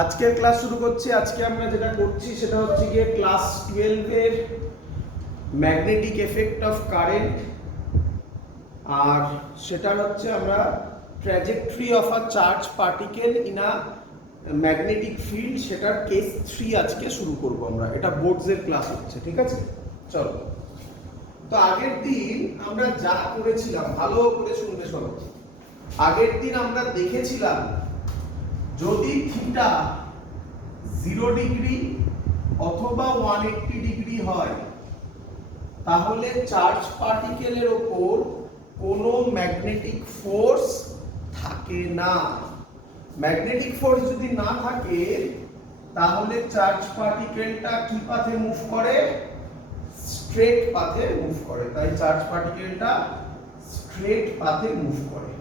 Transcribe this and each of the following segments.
আজকের ক্লাস শুরু করছি। আজকে আমরা যেটা করছি সেটা হচ্ছে গিয়ে ক্লাস 12 এর ম্যাগনেটিক এফেক্ট অফ কারেন্ট, আর সেটা হচ্ছে আমরা trajectory of a charge particle in a magnetic field, সেটার কেস 3 আজকে শুরু করব আমরা। এটা বোর্ডসের ক্লাস হচ্ছে, ঠিক আছে? চলো। তো আগের দিন আমরা যা করেছিলাম ভালো করে শুনবে সবাই। আগের দিন আমরা দেখেছিলাম যদি থিটা 0 ডিগ্রি অথবা 180 ডিগ্রি হয় তাহলে চার্জ পার্টিকেলের ওপর কোনো ম্যাগনেটিক ফোর্স থাকে না। ম্যাগনেটিক ফোর্স যদি না থাকে তাহলে চার্জ পার্টিকেলটা কি পাথে মুভ করে? স্ট্রেট পাথে মুভ করে। তাই চার্জ পার্টিকেলটা স্ট্রেট পাথে মুভ করে,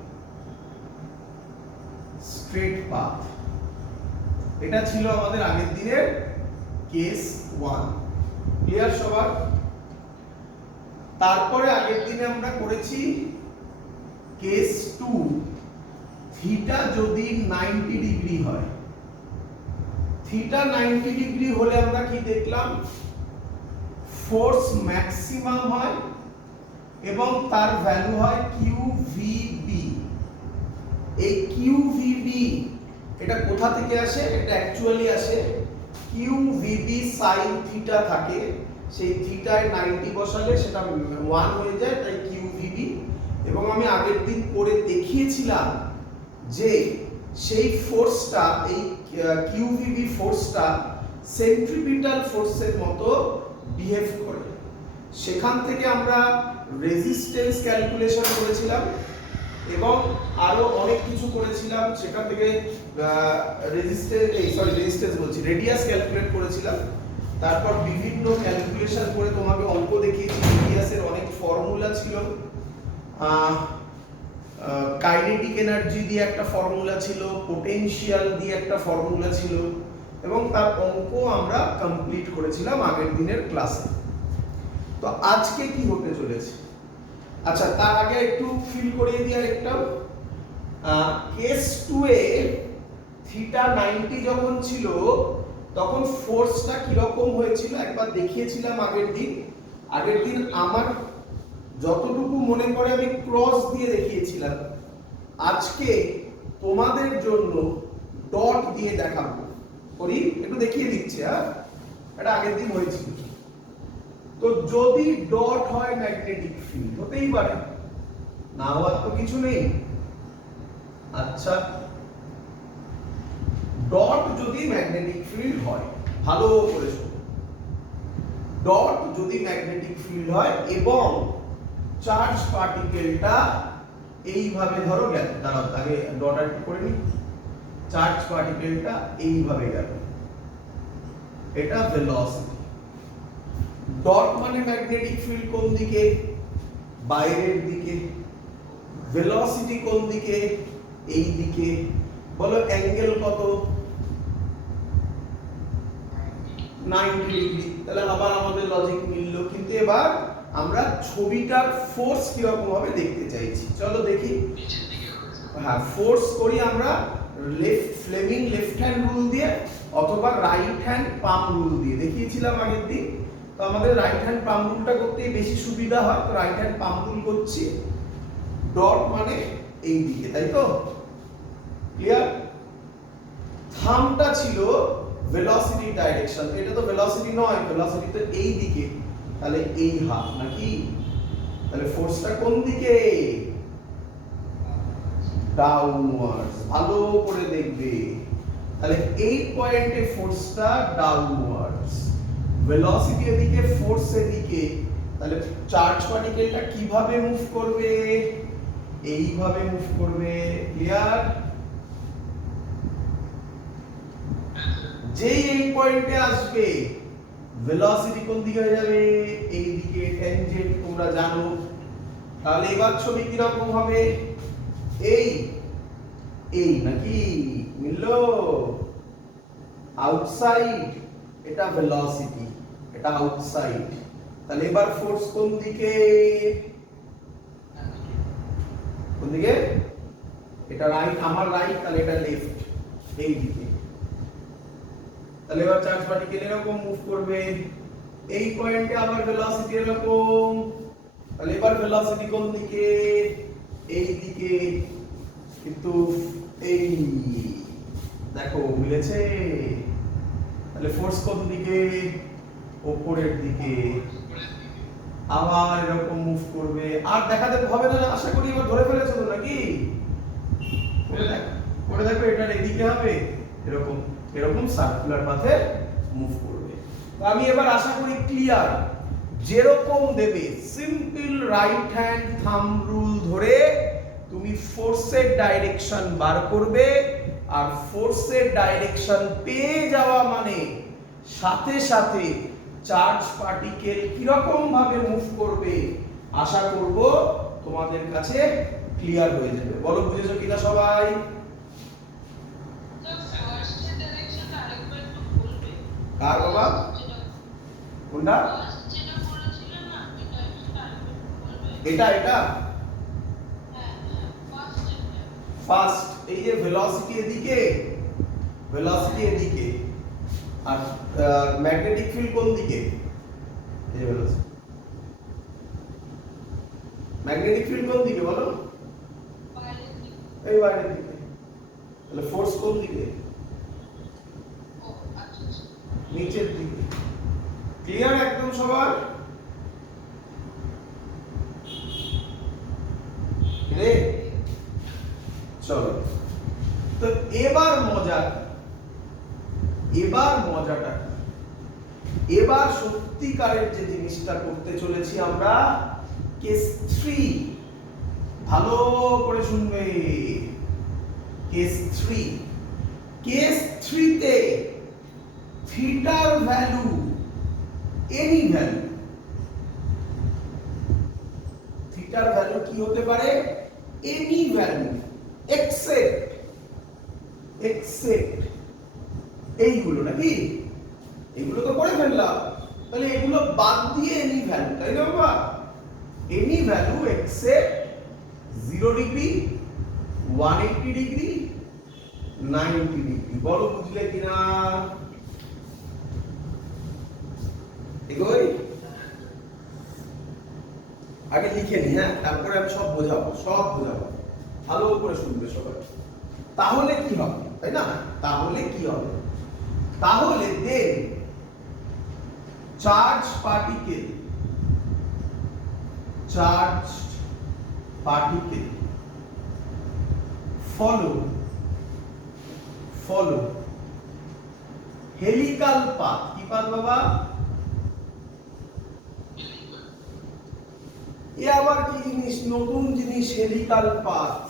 স্ট্রেট পাথ। এটা ছিল আমাদের আগের দিনের কেস 1। ক্লিয়ার সবার? তারপরে আগের দিনে আমরা করেছি কেস 2, থিটা যদি 90 ডিগ্রি হয়। থিটা 90 ডিগ্রি হলে আমরা কি দেখলাম? ফোর্স ম্যাক্সিমাম হয় এবং তার ভ্যালু হয় QVB। এই QVB এটা কোথা থেকে আসে? এটা অ্যাকচুয়ালি আসে QVB sin থিটা থাকে, সেই থিটায় 90 বসালে সেটা 1 হয়ে যায়, তাই QVB। এবং আমি আগের দিন করে দেখিয়েছিলাম যে সেই ফোর্সটা, এই QVB ফোর্সটা সেন্ট্রিপিটাল ফোর্সের মতো বিহেভ করে। সেখান থেকে আমরা রেজিস্ট্যান্স ক্যালকুলেশন করেছিলাম এবং আরো অনেক কিছু করেছিলাম। সেখান থেকে রেডিয়াস ক্যালকুলেট করেছিলাম। তারপর বিভিন্ন ক্যালকুলেশন করে তোমাকে অঙ্ক দেখিয়েছি। রেডিয়াসের অনেক ফর্মুলা ছিল, কাইনেটিক এনার্জি দিয়ে একটা ফর্মুলা ছিল, পোটেনশিয়াল দিয়ে একটা ফর্মুলা ছিল, এবং তার অঙ্ক আমরা কমপ্লিট করেছিলাম আগের দিনের ক্লাসে। তো আজকে কি হতে চলেছে? আচ্ছা, তার আগে একটু ফিল করিয়ে দিই আরেকটা। কেস 2 এ থিটা 90 যখন ছিল তখন ফোর্সটা কি রকম হয়েছিল একবার দেখিয়েছিলাম আগের দিন। আগের দিন আমার যতটুকু মনে পড়ে আমি ক্রস দিয়ে দেখিয়েছিলাম। আজকে তোমাদের জন্য ডট দিয়ে দেখাবো। করি একটু দেখিয়ে দিচ্ছি। এটা আগের দিন হয়েছিল। তো যদি ডট হয় ম্যাগনেটিক ফিল্ড, হতেই পারে, না হওয়ার তো কিছু নেই। আচ্ছা, ডট যদি ম্যাগনেটিক ফিল্ড হয়, ভালো করে শোনো, ডট যদি ম্যাগনেটিক ফিল্ড হয় এবং চার্জ পার্টিকেলটা এইভাবে ধরো গেল, দাঁড়াও আগে ডট আর করে নি, চার্জ পার্টিকেলটা এইভাবে গেল, এটা ভেলোসিটি। ডট মানে ম্যাগনেটিক ফিল্ড কোন দিকে? বাইরের দিকে। ভেলোসিটি কোন দিকে? এই দিকে। বলো অ্যাঙ্গেল কত? 90 ডিগ্রি। তাহলে আবার আমাদের লজিক মিলল। কিন্তু এবার আমরা ছবিটার ফোর্স কি রকম হবে দেখতে চাইছি। চলো দেখি। হ্যাঁ, ফোর্স করি আমরা ফ্লেমিং লেফট হ্যান্ড রুল দিয়ে অথবা রাইট হ্যান্ড পাম রুল দিয়ে দেখিয়েছিলাম আগের দিন। তো আমাদের রাইট হ্যান্ড পাম রুলটা করতেই বেশি সুবিধা হয়, তো রাইট হ্যান্ড পাম রুল করছি। ডট মানে এই দিকে, তাই তো? ক্লিয়ার? থামটা ছিল ভেলোসিটি ডাইরেকশন, এটা তো ভেলোসিটি নয়, ভেলোসিটি তো এই দিকে, তাহলে এই হাফ নাকি? তাহলে ফোর্সটা কোন দিকে? ডাউনওয়ার্ডস। ভালো করে দেখবে। তাহলে এই পয়েন্টে ফোর্সটা ডাউনওয়ার্ডস, ভেলোসিটি এদিকে, ফোর্স এদিকে। তাহলে চার্জ পার্টিকেলটা কিভাবে মুভ করবে? এইভাবে মুভ করবে। ক্লিয়ার? যেই এই পয়েন্টে আসবে ভেলোসিটি কোন দিকে হয়ে যাবে? এই দিকে, ট্যানজেন্ট তোমরা জানো। তাহলে এবার ছবি কি রকম হবে? এই এই নাকি? মিললো? আউটসাইড, এটা ভেলোসিটি, এটা আউটসাইড। তাহলে এবার ফোর্স কোন দিকে? কোন দিকে? এটা রাইট, আমার রাইট, তাহলে এটা লেফট, এই দিকে। তাহলে এবার চার্জ পার্টিকেল এরকম মুভ করবে, এই পয়েন্টে আবার ভেলোসিটি এরকম, তাহলে এবার ভেলোসিটি কোন দিকে, এই দিকে, কিন্তু এই দেখো মিলেছে। তাহলে ফোর্স কোন দিকে, উপরের দিকে, আবার এরকম মুভ করবে। আর দেখাতে হবে না, আশা করি এবার ধরে ফেলেছো তো নাকি? করে দেখো এটা এদিকে হবে, এরকম এরকম সার্কুলার পাথে মুভ করবে। তো আমি এবার আশা করি ক্লিয়ার। যেরকম দেবে simple right hand thumb rule ধরে তুমি ফোর্সের ডাইরেকশন বার করবে, আর ফোর্সের ডাইরেকশন পেয়ে যাওয়া মানে সাথে সাথে চার্জ পার্টিকেল কিরকম ভাবে মুভ করবে আশা করব তোমাদের কাছে ক্লিয়ার হয়ে যাবে। বলো বুঝেছো কিনা সবাই? কার বাবা? কোনটা? এটা এটা ফার্স্ট এই যে ভেলোসিটি এদিকে, ভেলোসিটি এদিকে, আর ম্যাগনেটিক ফিল্ড কোন দিকে? এই যে ভেলোসিটি, ম্যাগনেটিক ফিল্ড কোন দিকে বলো? এই বাইরের দিকে। তাহলে ফোর্স কোন দিকে? নিচের দিকে। ক্লিয়ার একদম সবার? রে চলো, তো এবার মজাটা, এবার সত্যিকারের যে জিনিসটা করতে চলেছি আমরা, কেস 3, ভালো করে শুনবে। কেস 3 তে থিটার ভ্যালু, এনি ভ্যালু, থিটার ভ্যালু কি হতে পারে? এনি ভ্যালু এক্সেপ্ট এইগুলো, নাকি? এগুলো তো করে ফেললাম, তাহলে এগুলো বাদ দিয়ে এনি ভ্যালু, তাই না বাবা? Any value except 0 degree, 180 degree, 90 degree. বলো বুঝলে কিনা? এগোই, আগে লিখে নি, হ্যাঁ, তারপরে আমি সব বোঝাবো, ভালো করে শুনবে সবাই। তাহলে কি হবে, তাই না? তাহলে কি হবে? তাহলে then charge particle follow helical path. কি পাথ বাবা? এ আবার কি জিনিস? নতুন জিনিস, হেলিকাল পাথ।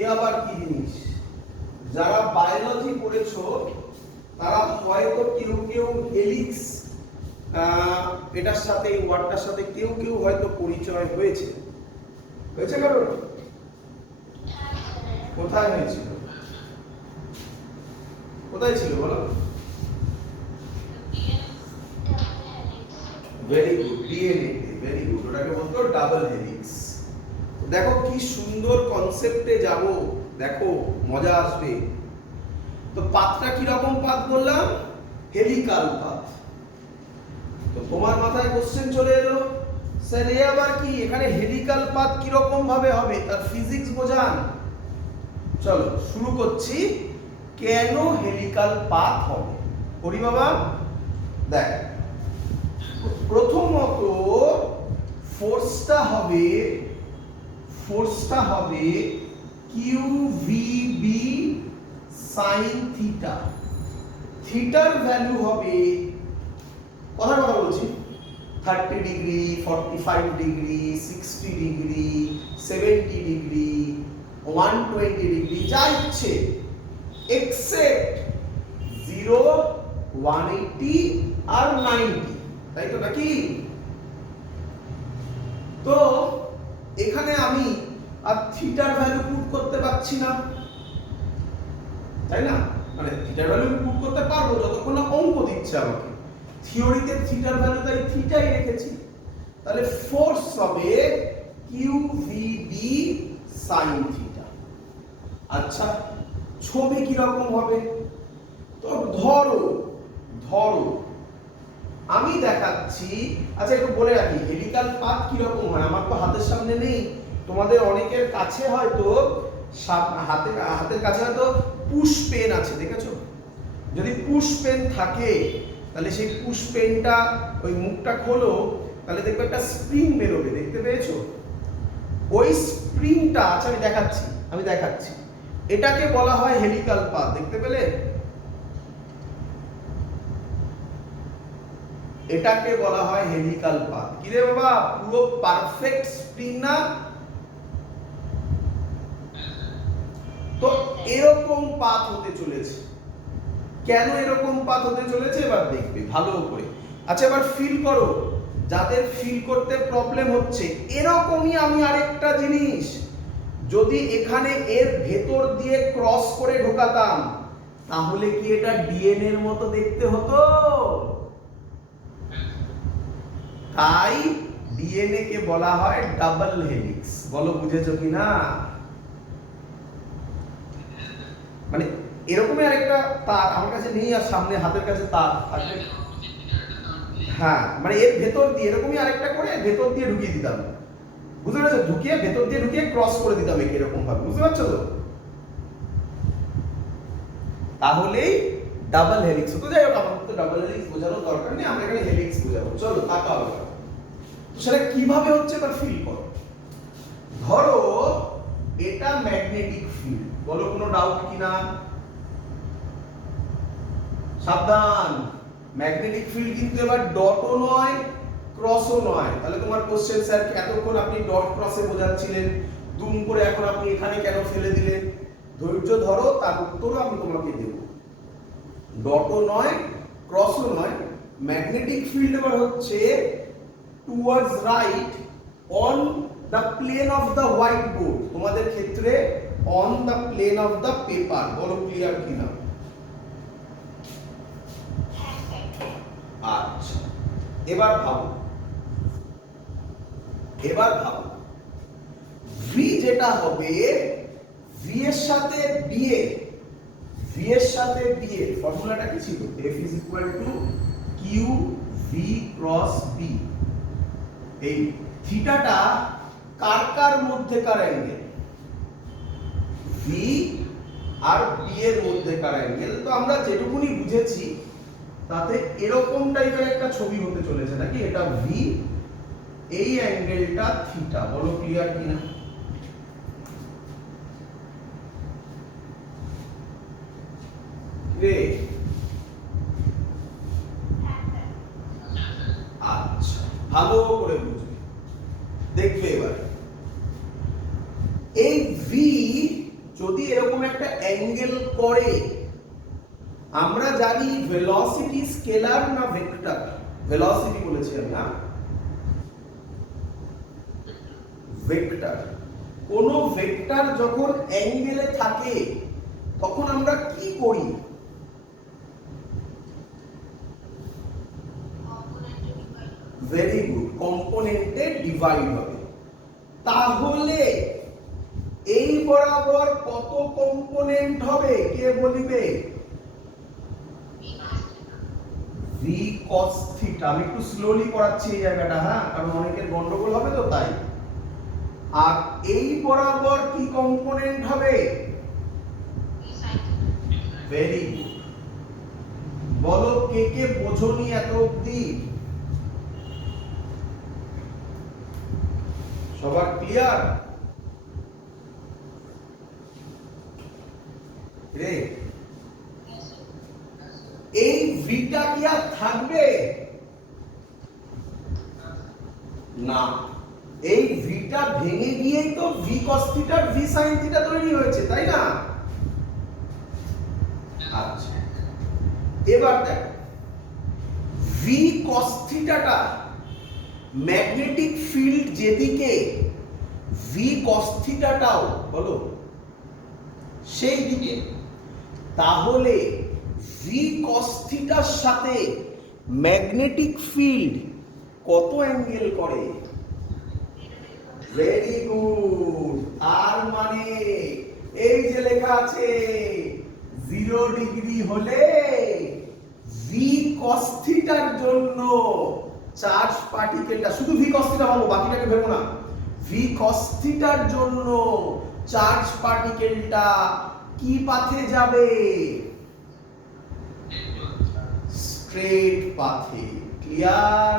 এ আবার কি জিনিস? যারা বায়োলজি পড়েছো তারা হয়তো কেউ হেলিক্স, এটার সাথে, এই ওয়ার্ডটার সাথে কেউ হয়তো পরিচয় হয়েছে কারণ? কোথায় হয়েছিল? কোথায় ছিল বলো? ভেরি গুড, ডিএনএ তে। ভেরি গুড, ওটাকে বলতো ডাবল হেলিক্স। দেখো কি সুন্দর কনসেপ্টে যাব, দেখো মজা আসবে। তো পাথটা কি রকম পাথ বললাম? Helical path. তো তোমার মাথায় কোশ্চেন চলে এলো, স্যার এ আবার কি? এখানে হেলিকাল পাথ কি রকম ভাবে হবে, তার ফিজিক্স বোঝান। চলো শুরু করছি। কেন হেলিকাল পাথ হবে করি বাবা? দেখ, প্রথমত ফোর্সটা হবে QVB sin থিটা। থিটার ভ্যালু হবে, কথা বলছি, 30 degree, 45 degree, 60 degree, 70 degree, 120 degree, যা ইচ্ছে, এক্সেপ্ট 0, 180 আর 90, তাই তো নাকি? তো এখানে আমি আর থিটার ভ্যালু পুট করতে পারছি না, তাই না? মানে থিটার ভ্যালু পুট করতে পারবো যতক্ষণ না অঙ্ক দিচ্ছে আমাকে। থিওরিতে থিটার ভ্যালু তাই থিটাই রেখেছি। তাহলে ফোর্স হবে QVB sin থিটা। আচ্ছা, ছবি কি রকম হবে? তো ধরো ধরো আমি দেখাচ্ছি, আচ্ছা একটু বলে রাখি হেলিক্যাল পাথ কিরকম হয়, আমার তো হাতের সামনে নেই, তোমাদের অনেকের কাছে হয়তো হাতের কাছে হয়তো পুশ পেন আছে, দেখেছো? যদি পুশ পেন থাকে তাহলে সেই পুশ পেনটা ওই মুখটা খোলো, তাহলে দেখবে একটা স্প্রিং বেরোবে, দেখতে পেয়েছো? ওই স্প্রিংটা, আচ্ছা আমি দেখাচ্ছি এটাকে বলা হয় হেলিক্যাল পাথ, দেখতে পেলে? এটাকে বলা হয় হেলিক্যাল পাথ। কি রে বাবা, পুরো পারফেক্ট স্প্রিং না? তো এরকম পাথ হতে চলেছে। কেন এরকম পাথ হতে চলেছে এবার দেখবে ভালো করে। আচ্ছা এবার ফিল করো, যাদের ফিল করতে প্রবলেম হচ্ছে, এরকমই আমি আরেকটা জিনিস যদি এখানে এর ভেতর দিয়ে ক্রস করে ঢোকাতাম, তাহলে কি এটা ডিএনএ এর মতো দেখতে হতো? তাই ডিএনএ কে বলা হয় ডাবল হেলিক্স। বলো বুঝেছো কিনা? মানে এরকমই আরেকটা তার আমার কাছে নেই, আর সামনে হাতের কাছে তার থাকবে, হ্যাঁ মানে এর ভেতর দিয়ে এরকমই আরেকটা করে ভেতর দিয়ে ঢুকিয়ে দিতাম, বুঝতে পেরেছো? ভেতর দিয়ে ঢুকিয়ে ক্রস করে দিতাম এরকম ভাবে, বুঝতে পারছো তো? তাহলেই ডাবল হেলিক্স হতো। যাই হোক, আমাদের তো ডাবল হেলিক্স বোঝানোর দরকার নেই, আমরা এখানে হেলিক্স বোঝাবো। চলো তাকাও, তো সেটা কিভাবে হচ্ছে এবার ফিল করো। ধরো এটা ম্যাগনেটিক ফিল্ড, বলো কোনো ডাউট কিনা? সাবধান, ম্যাগনেটিক ফিল্ড কিন্তু এবার ডটও নয় ক্রসও নয়। তাহলে তোমার কোশ্চেন স্যার এতক্ষণ আপনি ডট ক্রসে বোঝাচ্ছিলেন, দুম করে এখন আপনি এখানে কেন ফেলে দিলেন? ধৈর্য ধরো, তার উত্তরও আমি তোমাকে দেব। ডটও নয় ক্রসও নয়, ম্যাগনেটিক ফিল্ড এবার হচ্ছে towards right on the plane of the white board, তোমাদের ক্ষেত্রে on the plane of the paper. বলো ক্লিয়ার কিনা? আচ্ছা এবার ভাবো ভি যেটা হবে, ভি এর সাথে বি এর ফর্মুলাটা কি ছিল? F is equal to Q V cross B। এই থিটাটা কার মধ্যেকার অ্যাঙ্গেল? V আর B এর মধ্যেকার অ্যাঙ্গেল। তো আমরা যেটুকুনি বুঝেছি তাতে এরকম টাইপের একটা ছবি হতে চলেছে নাকি? এটা V, এই অ্যাঙ্গেলটা থিটা। বলো ক্লিয়ার কিনা? রে আচ্ছা ভালো করে বুঝবে, দেখবে এবার এই ভি যদি এরকম একটা অ্যাঙ্গেল করে, আমরা জানি ভেলোসিটি স্কেলার না ভেক্টর? ভেলোসিটি বলেছি আমি, না ভেক্টর। কোন ভেক্টর যখন অ্যাঙ্গেলে থাকে তখন আমরা কি করি? ভেরি গুড, কম্পোনেন্টে ডিভাইড হবে। তাহলে এই বরাবর কত কম্পোনেন্ট হবে কে বলিবে? v cos theta. আমি একটু স্লোলি পড়াচ্ছি এই জায়গাটা, হ্যাঁ, কারণ অনেকের গন্ডগোল হবে তো তাই। আর এই বরাবর কি কম্পোনেন্ট হবে? Very good. বলো কে কে বোঝোনি এত অবধি? সবার ক্লিয়ার? রে এই ভিটা কি আর থাকবে না? এই ভিটা ভেঙে গিয়েই তো V cos theta V sin theta তৈরি হয়েছে, তাই না? আচ্ছা এবার দেখো ভি cos থিটাটা ম্যাগনেটিক ফিল্ড যেদিকে, ভি cos থিটাটাও বলো সেই দিকে। তাহলে ভি cos থিটার সাথে ম্যাগনেটিক ফিল্ড কত অ্যাঙ্গেল করে? Very good. তার মানে এই যে লেখা আছে 0 ডিগ্রি হলে ভি cos থিটার জন্য চার্জ পার্টিকেলটা, শুধু v cos থিটা ভাবো, বাকিটাকে ভেবো না। v cos থিটার জন্য চার্জ পার্টিকেলটা কি পাথে যাবে? স্ট্রেট পাথে। ক্লিয়ার?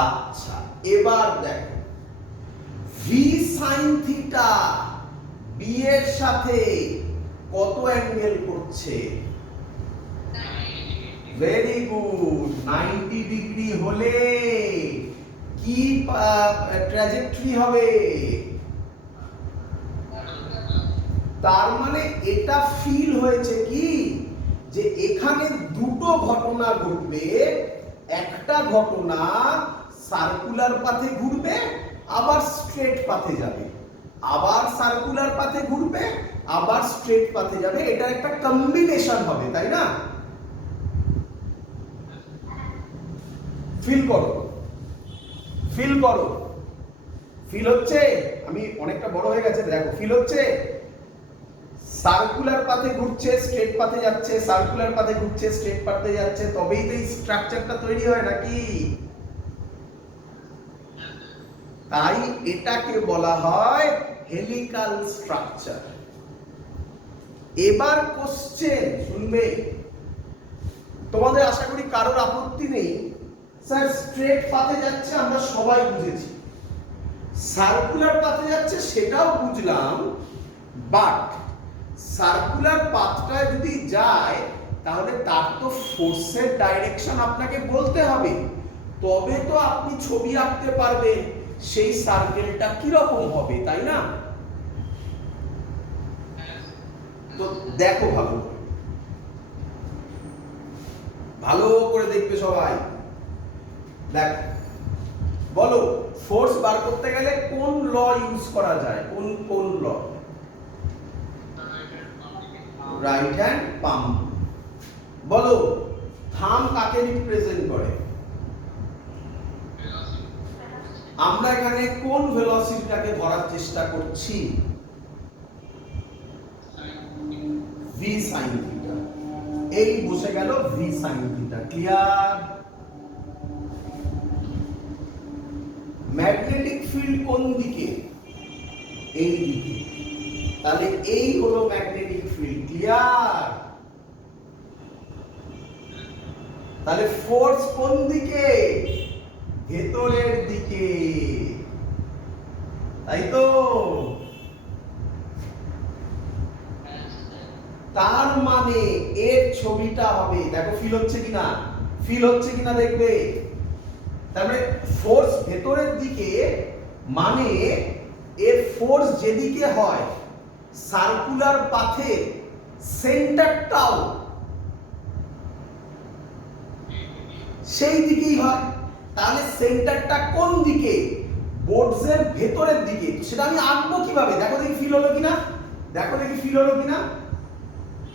আচ্ছা, এবার দেখো v sin থিটা b এর সাথে কত অ্যাঙ্গেল করছে? ভেরি গুড, 90 ডিগ্রি হলে কি ট্র্যাজেক্টরি হবে? তার মানে এটা ফিল হয়েছে কি যে এখানে দুটো ঘটনা ঘটবে। একটা ঘটনা সার্কুলার পাথে ঘুরবে, আবার স্ট্রেট পাথে যাবে, আবার সার্কুলার পাথে ঘুরবে, আবার স্ট্রেট পাথে যাবে। এটা একটা কম্বিনেশন হবে, তাই না? ফিল করো, ফিল করো। ফিল হচ্ছে? আমি অনেকটা বড় হয়ে গেছে, দেখো ফিল হচ্ছে। সার্কুলার পাথে ঘুরছে, স্ট্রেট পাথে যাচ্ছে, সার্কুলার পাথে ঘুরছে, স্ট্রেট পাথে যাচ্ছে, তবেই তো এই স্ট্রাকচারটা তৈরি হয়, নাকি? তাই এটাকে বলা হয় হেলিকাল স্ট্রাকচার। এবার কোশ্চেন শুনবে, তোমাদের আশা করি কারোর আপত্তি নেই। স্যার স্ট্রেট পাথে যাচ্ছে আমরা সবাই বুঝেছি, সার্কুলার পাথে যাচ্ছে সেটাও বুঝলাম, বাট সার্কুলার পাথটা যদি যায় তাহলে তার তো ফোর্সের ডাইরেকশন আপনাকে বলতে হবে, তবে তো আপনি ছবি আঁকতে পারবেন সেই সার্কেলটা কিরকম হবে, তাই না? তো দেখো ভালো ভালো করে দেখবে সবাই। দেখ, বলো ফোর্স বার করতে গেলে কোন ল ইউজ করা যায়? কোন কোন ল? Right hand pump. বলো থাম কাকে রিপ্রেজেন্ট করে? আমরা এখানে কোন ভেলোসিটিটাকে ধরার চেষ্টা করছি? v sin theta. এই বসে গেল v sin theta. Clear? Magnetic field কোন দিকে? এই দিকে। তাহলে এই হলো ম্যাগনেটিক ফিল্ড। ক্লিয়ার? তাহলে ফোর্স কোন দিকে? ভেতরের দিকে, তাই তো? তার মানে এর ছবিটা হবে, দেখো ফিল হচ্ছে কিনা, ফিল হচ্ছে কিনা দেখবে। তার মানে ফোর্স ভেতরের দিকে, মানে এর ফোর্স যেদিকে হয় সার্কুলার পাথে সেন্টারটাও সেই দিকেই হয়। তাহলে সেন্টারটা কোন দিকে? বোর্ডসের ভেতরের দিকে। সেটা আমি আঁকবো কিভাবে? দেখো দেখি ফিল হলো কিনা, দেখো দেখি ফিল হলো কিনা।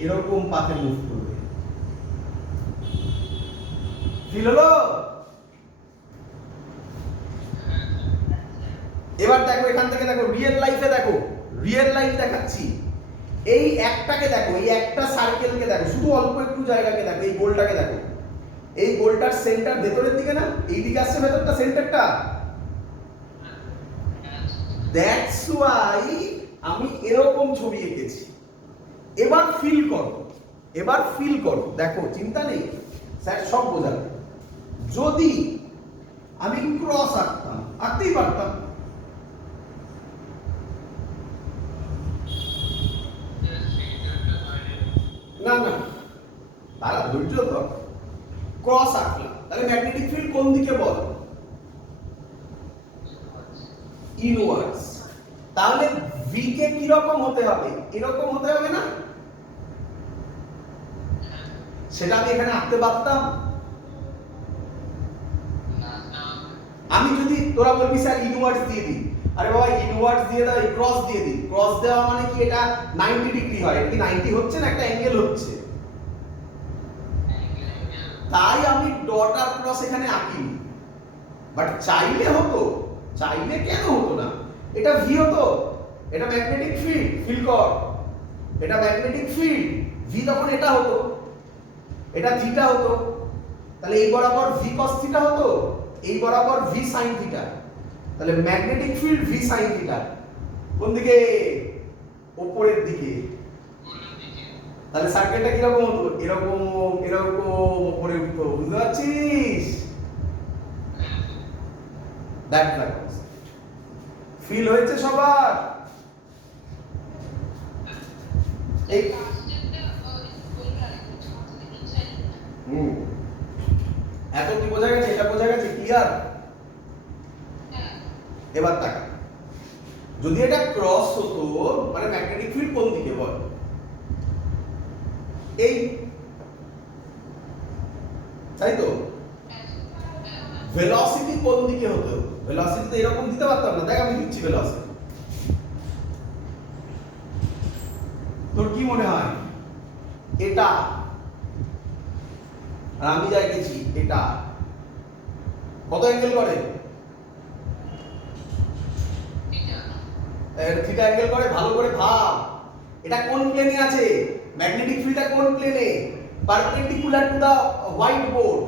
এরকম পাথে মুভ করবে, ফিল হলো? এবার দেখো এখান থেকে, দেখো রিয়েল লাইফে, দেখো রিয়েল লাইফ দেখাচ্ছি। এই একটাকে দেখো, এই একটা সার্কেলকে দেখো, শুধু অল্প একটু জায়গাকে দেখো, এই গোলটাকে দেখো। এই গোলটার সেন্টার ভেতরের দিকে না? এই দিকে আসছে ভেতরটা, সেন্টারটা। দ্যাটস ওয়াই আমি এরকম ছবি এঁকেছি। এবার ফিল করো, এবার ফিল করো, দেখো চিন্তা নেই, স্যার সব বোঝাবে। যদি আমি ক্রস আঁকতাম, আঁকতেই পারতাম, না না তারা ধৈর্য ধর। ক্রস আঁকলাম, তাহলে ম্যাগনেটিক ফিল্ড কোন দিকে বল? ইনওয়ার্ডস। তাহলে ভি কে কি রকম হতে হবে? এরকম হতে হবে না? সেটা আমি এখানে আঁকতে পারতাম? আমি যদি, তোরা বলবি স্যার ইনওয়ার্ডস দিয়ে দিই, আরে বাবা ইনওয়ার্ডস দিয়ে দাও, ক্রস দিয়ে দিই। ক্রস দেওয়া মানে কি এটা 90 ডিগ্রি হয়? এটা কি 90 হচ্ছে না, একটা অ্যাঙ্গেল হচ্ছে। তাই আমি ডট আর ক্রস এখানে আঁকিনি, বাট চাইলে হতো, চাইলে কেন হতো না? এটা ভি হতো, এটা ম্যাগনেটিক ফিল্ড, ফিল কর, এটা ম্যাগনেটিক ফিল্ড, ভি তখন এটা হতো, এটা থিটা হতো, তাহলে এই বরাবর ভি cos থিটা হতো, এই বরাবর ভি sin থিটা, তাহলে magnetic field V sin theta কোন দিকে? উপরের দিকে। তাহলে সার্কেলটা কি রকম হতো? এরকম এরকম উপরে উঠতো, বুঝতে পারছিস? দ্যাট দ্যাট ফিল হয়েছে সবার? এই এত কি বোঝা গেছে? এটা বোঝা গেছে? ক্লিয়ার? এবার তাকা, যদি এটা ক্রস হতো মানে ম্যাগনেটিক ফিল্ড কোন দিকে বল? এই, তাই তো? ভেলোসিটি কোন দিকে হতো? ভেলোসিটি তো এরকম দিতে পারতাম না। দেখ আমি দিচ্ছি ভেলোসিটি, তোর কি মনে হয়? এটা, আর আমি যাই গেছি এটা, কত অ্যাঙ্গেল করে? থিটা অ্যাঙ্গেল করে। ভালো করে ভাব, এটা কোন প্লেনে আছে? ম্যাগনেটিক ফিল্ডটা কোন প্লেনে? Perpendicular to the white board.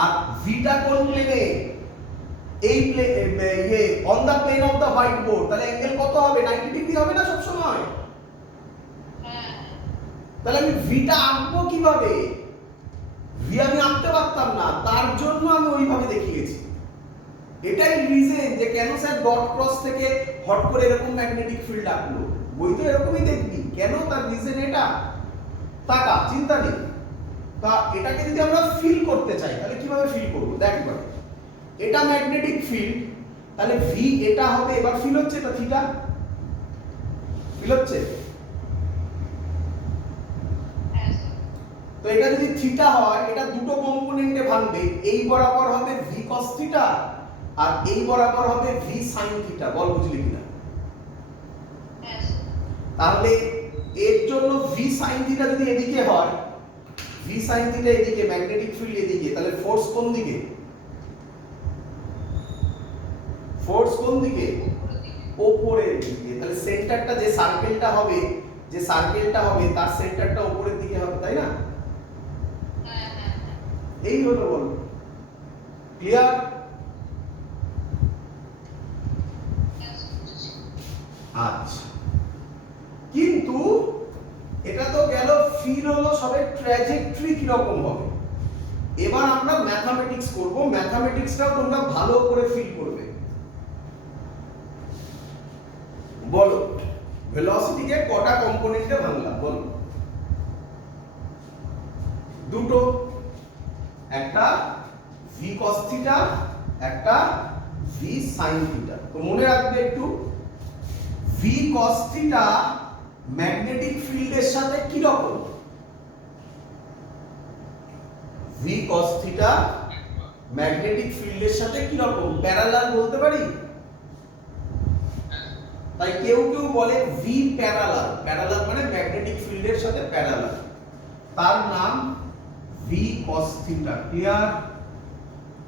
আর ভিটা কোন প্লেনে? এই ইয়ে on the plane of the white board. তাহলে অ্যাঙ্গেল কত হবে? 90 ডিগ্রি হবে না সব সময়? তাহলে আমি ভিটা আঁকবো কিভাবে? ভি আমি আঁকতে পারতাম না, তার জন্য আমি ওইভাবে দেখিয়েছি। এটাই রিজন যে কেন স্যার ডট ক্রস থেকে হট করে এরকম ম্যাগনেটিক ফিল্ড আঁকলো। বই তো এরকমই দেখবি, কেন তার রিজন এটা। টাকা চিন্তা নেই। তা এটাকে যদি আমরা ফিল করতে চাই তাহলে কিভাবে ফিল করব? দেখ এবার, এটা ম্যাগনেটিক ফিল্ড, তাহলে ভি এটা হবে। এবার ফিল হচ্ছে এটা থিটা, ফিল হচ্ছে। তো এটা যদি থিটা হয়, এটা দুটো কম্পোনেন্টে ভাঙবে। এই বরাবর হবে ভি cos থিটা, আর এই বরাবর হবে ভি sin থিটা। বল বুঝলি কিনা? তাহলে এর জন্য ভি sin থিটা যদি এদিকে হয়, ভি sin থিটা এদিকে, ম্যাগনেটিক ফিল্ড এদিকে, তাহলে ফোর্স কোন দিকে? ফোর্স কোন দিকে? উপরের দিকে। তাহলে সেন্টারটা যে সার্কেলটা হবে, তার সেন্টারটা উপরের দিকে হবে, তাই না? এই হলো, বল ক্লিয়ার? আচ্ছা, কিন্তু এটা তো গেল ফিল হলো সবে, ট্র্যাজেক্টরি কি রকম হবে। এবার আমরা ম্যাথমেটিক্স করব। ম্যাথমেটিক্সটাও তোমরা ভালো করে ফিল করবে। বলো ভেলোসিটিকে কটা কম্পোনেন্টে ভাঙলাম? বলো। দুটো, একটা ভি cos থিটা, একটা ভি sin থিটা। তো মনে রাখবে একটু, ভি cos থিটা ম্যাগনেটিক ফিল্ডের সাথে কি রকম? ভি cos থিটা ম্যাগনেটিক ফিল্ডের সাথে কি রকম? প্যারালাল বলতে পারি? তাই কেউ কেউ বলে ভি প্যারালাল। প্যারালাল মানে ম্যাগনেটিক ফিল্ডের সাথে প্যারালাল, তার নাম ভি cos থিটা। ক্লিয়ার?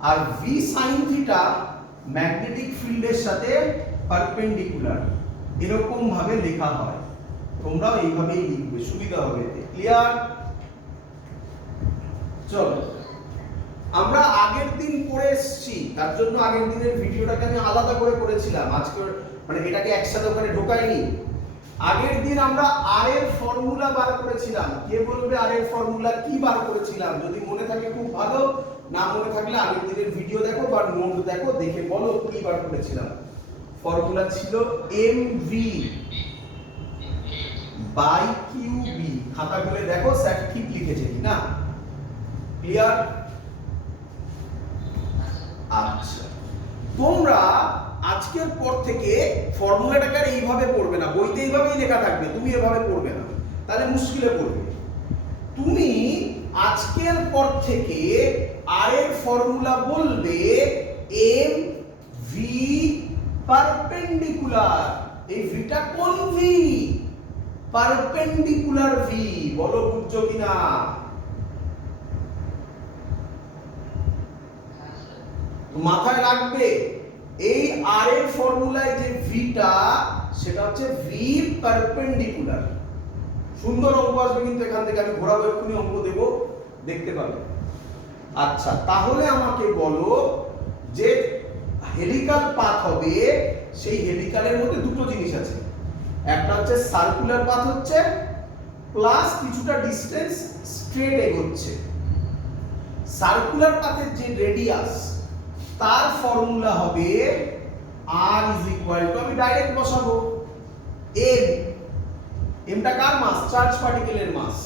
আর ভি sin থিটা ম্যাগনেটিক ফিল্ডের সাথে পারপেন্ডিকুলার। এরকম ভাবে লেখা হয়, তোমরাও এইভাবেই লিখবে, সুবিধা হবে এতে। ক্লিয়ার? চলো, আমরা আগের দিন পড়ে এসেছি, তার জন্য আগের দিনের ভিডিওটাকে আমি আলাদা করে করেছিলাম। আজকে মানে এটাকে একসাথে ওখানে ঢোকাইনি। আগের দিন আমরা আর এর ফর্মুলা বার করেছিলাম। কে বলবে আর এর ফর্মুলা কি বার করেছিলাম? যদি মনে থাকে খুব ভালো, না মনে থাকলে আগের দিনের ভিডিও দেখো বা নোট দেখো, দেখে বলো কি বার করেছিলাম। ফর্মুলা ছিল mv বাই qb। খাতা খুলে দেখো স্যার ঠিক লিখেছে কি না। ক্লিয়ার? আচ্ছা, তোমরা আজকের পর থেকে ফর্মুলাটাকে আর এইভাবে পড়বে না। বইতে এইভাবেই লেখা থাকবে, তুমি এভাবে পড়বে না, তাহলে মুশকিলে পড়বে। তুমি আজকের পর থেকে আর এর ফর্মুলা বলবে এম ভি পারপেন্ডিকুলার। এই ভিটা কোন ভি? Perpendicular V. বলো বুঝছো কিনা? মাথায় রাখবে এই আর এর ফর্মুলায় যে ভিটা, সেটা হচ্ছে ভি পারপেন্ডিকুলার। সুন্দর অঙ্ক আসবে কিন্তু এখান থেকে, আমি ঘোরাবো এক্ষুনি অঙ্ক দেবো, দেখতে পাবে। আচ্ছা, তাহলে আমাকে বলো যে হেলিকাল পাথ হবে, সেই হেলিকালের মধ্যে দুটো জিনিস আছে, একটা হচ্ছে সার্কুলার পাথ হচ্ছে, প্লাস কিছুটা ডিসটেন্স স্ট্রেট এগোচ্ছে। সার্কুলার পাথের যে রেডিয়াস তার ফর্মুলা হবে r ইজ ইকুয়াল টু, আমি ডাইরেক্ট বসাবো m, mটা কার মাস? চার্জ পার্টিকেলের মাস।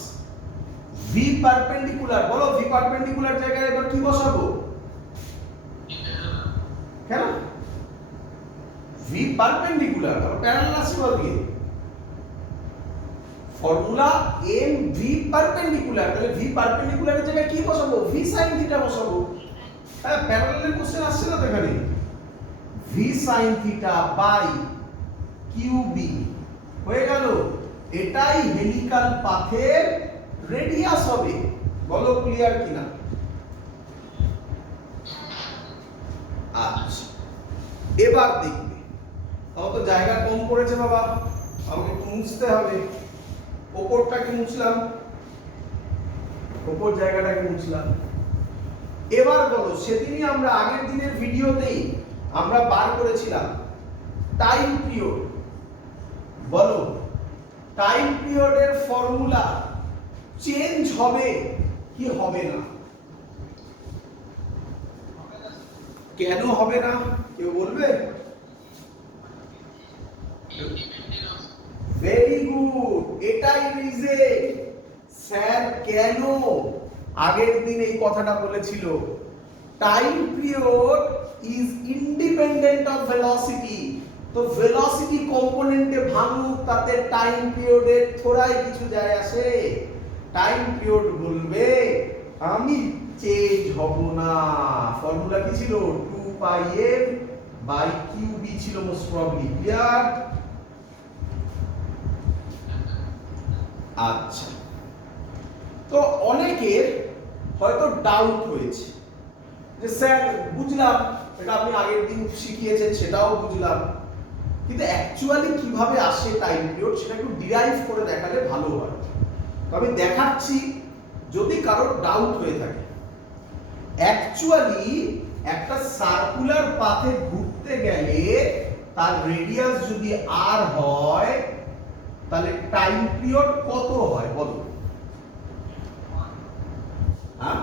v পারপেন্ডিকুলার, বলো v পারপেন্ডিকুলার জায়গায় এবার কি বসাবো? কেন v পারপেন্ডিকুলার, প্যারালাল আসছে দিয়ে ফর্মুলা m v পারপেন্ডিকুলার, তাহলে v পারপেন্ডিকুলারের জায়গায় কি বসাবো? v sin থিটা বসাবো। হ্যাঁ, প্যারালালের কোশ্চেন আসছে না তো এখানে, v sin theta by qb হয়ে গেল, এটাই হেলিকাল পাথের রেডিয়াস হবে। বলো ক্লিয়ার কিনা? আচ্ছা, এবার দেখবে, তাও তো জায়গা কম পড়েছে বাবা, আমাকে একটু মুছতে হবে। ওপরটাকে মুছলাম, ওপর জায়গাটাকে মুছলাম। এবার বলো, সেদিনই আমরা আগের দিনের ভিডিওতেই আমরা বার করেছিলাম টাইম পিরিয়ড। বলো টাইম পিরিয়ডের ফর্মুলা চেঞ্জ হবে কি হবে না? কেন হবে না কেউ বলবে? ভেরি গুড, এটাই রিজন। স্যার কেন আগের দিন এই কথাটা বলেছিল? Time period is independent of velocity. তো ভেলোসিটি কম্পোনেন্টে ভাঙুক, তাতে টাইম পিরিয়ডের থোড়াই কিছু যায় আসে। টাইম পিরিয়ড বলবে আমি চেঞ্জ হব না। ফর্মুলা কি ছিল? 2 পাই m বাই qb ছিল মোস্ট প্রবাবলি। ক্লিয়ার? আচ্ছা, তো অনেকের হয়তো ডাউট হয়েছে যে স্যার বুঝলাম এটা আপনি আগের দিন শিখিয়েছেন, সেটাও বুঝলাম, কিন্তু অ্যাকচুয়ালি কিভাবে আসে টাইম পিরিয়ড সেটা একটু ডিরাইভ করে দেখালে ভালো হয়। তো আমি দেখাচ্ছি যদি কারোর ডাউট হয়ে থাকে। অ্যাকচুয়ালি একটা সার্কুলার পাথে ঘুরতে গেলে তার রেডিয়াস যদি r হয়, তাহলে টাইম পিরিয়ড কত হয় বলো? হ্যাঁ,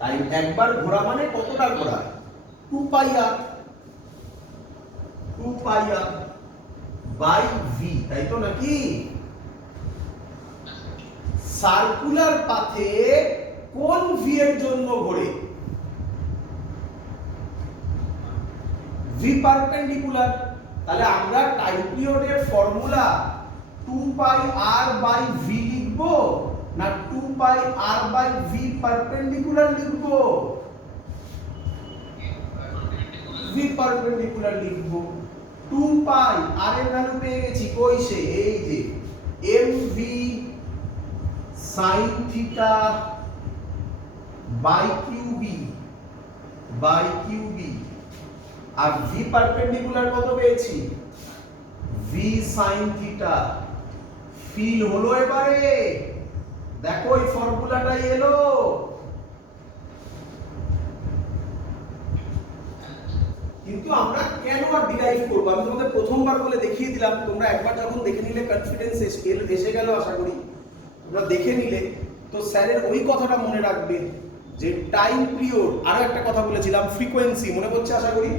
টাইম একবার ঘোরা মানে কতটা ঘোরা? 2 pi r, 2 pi r by v, তাই তো নাকি? সার্কুলার পাথে কোন v এর জন্য ঘোরে? v perpendicular. তাহলে আমরা টাইম পিরিয়ডের formula 2 pi r by v লিখবো না 2 pi r by v perpendicular লিখবো? v পারপেন্ডিকুলার লিখবো। 2 পাই r এর ভ্যালু পেয়ে গেছি, কই সে? এই যে mv sin theta by qb আর v পারপেন্ডিকুলার কত পেয়েছি? v sin theta. ফিল হলো এবারে? দেখো এই ফর্মুলাটাই এলো। কিন্তু আমরা কেন আর ডিরাইভ করব? আমি তোমাদের প্রথমবার বলে দেখিয়ে দিলাম, তোমরা একবার যখন দেখে নিলে কনফিডেন্স এসে গেল, আশা করি তোমরা দেখে নিলে। তো স্যারের ওই কথাটা মনে রাখবে যে টাইম পিরিয়ড, আরো একটা কথা বলেছিলাম ফ্রিকোয়েন্সি, মনে পড়ছে আশা করি?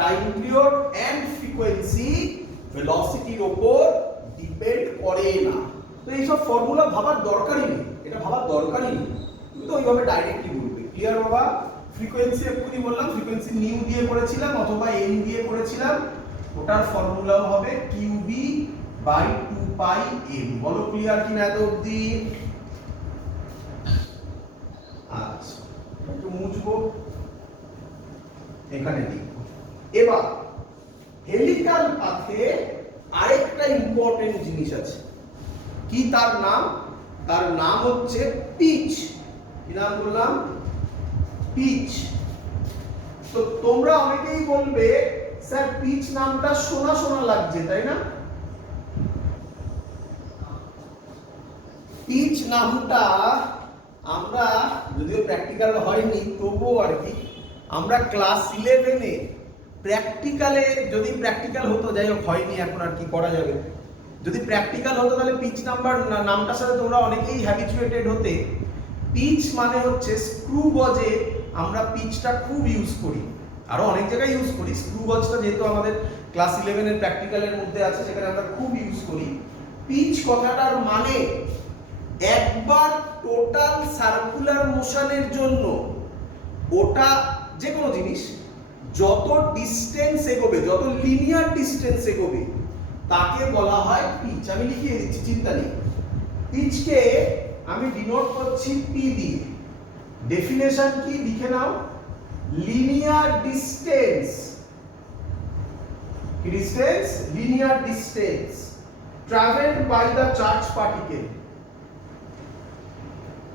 টাইম পিরিয়ড এন্ড ফ্রিকোয়েন্সি ভেলোসিটির উপর ডিপেন্ড করে না। তো এইসব ফর্মুলা ভাবার দরকারই নেই, এটা ভাবার দরকারই নেই, কিন্তু ওইভাবে ডাইরেক্টলি বলবে। ক্লিয়ার বাবা? ফ্রিকোয়েন্সি এক্ষুনি বললাম, ফ্রিকোয়েন্সি নিউ দিয়ে করেছিলাম অথবা এন দিয়ে করেছিলাম, ওটার ফর্মুলাও হবে qb বাই 2 পাই m। বলো ক্লিয়ার কিনা এত অবধি? আচ্ছা, একটু মুছবো, এখানে লিখবো। এবার হেলিকাল পাথে আরেকটা ইম্পর্টেন্ট জিনিস আছে, কি তার নাম? তার নাম হচ্ছে পিচ। কি নাম বললাম? পিচ। তো তোমরা অনেকেই বলবে স্যার পিচ নামটা শোনা শোনা লাগছে তাই না? পিচ নামটা আমরা যদিও প্র্যাকটিক্যাল হয়নি তবুও আর কি আমরা ক্লাস 11-এ প্র্যাকটিক্যালে, যদি প্র্যাকটিক্যাল হতো, যাই হোক হয়নি এখন আর কি করা যাবে, যদি প্র্যাকটিক্যাল হতো তাহলে পিচ নামটার সাথে তোমরা অনেকেই হ্যাবিচুয়েটেড হতে। পিচ মানে হচ্ছে স্ক্রু গজে আমরা পিচটা খুব ইউজ করি, আরো অনেক জায়গায় ইউজ করি। স্ক্রু গজটা যেহেতু আমাদের ক্লাস 11-এর প্র্যাকটিক্যালের মধ্যে আছে সেখানে আমরা খুব ইউজ করি। পিচ কথাটার মানে একবার টোটাল সার্কুলার মোশনের জন্য ওটা যে কোনো জিনিস যত ডিস্টেন্স এগোবে, যত লিনিয়ার ডিস্টেন্স এগোবে তাকে বলা হয় পিচ। আমি লিখিয়ে দিচ্ছি, চিন্তা নেই। পিচকে আমি ডিনোট করছি পি দিয়ে। ডেফিনেশন কি লিখে নাও, লিনিয়ার ডিস্টেন্স, কি distance? Linear distance traveled by the charge particle,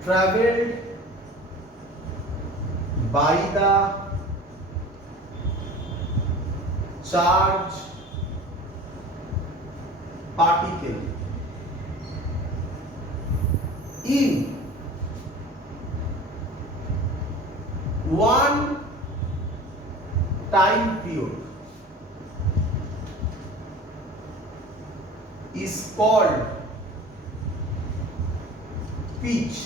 traveled by the charge particle in one time period is called pitch.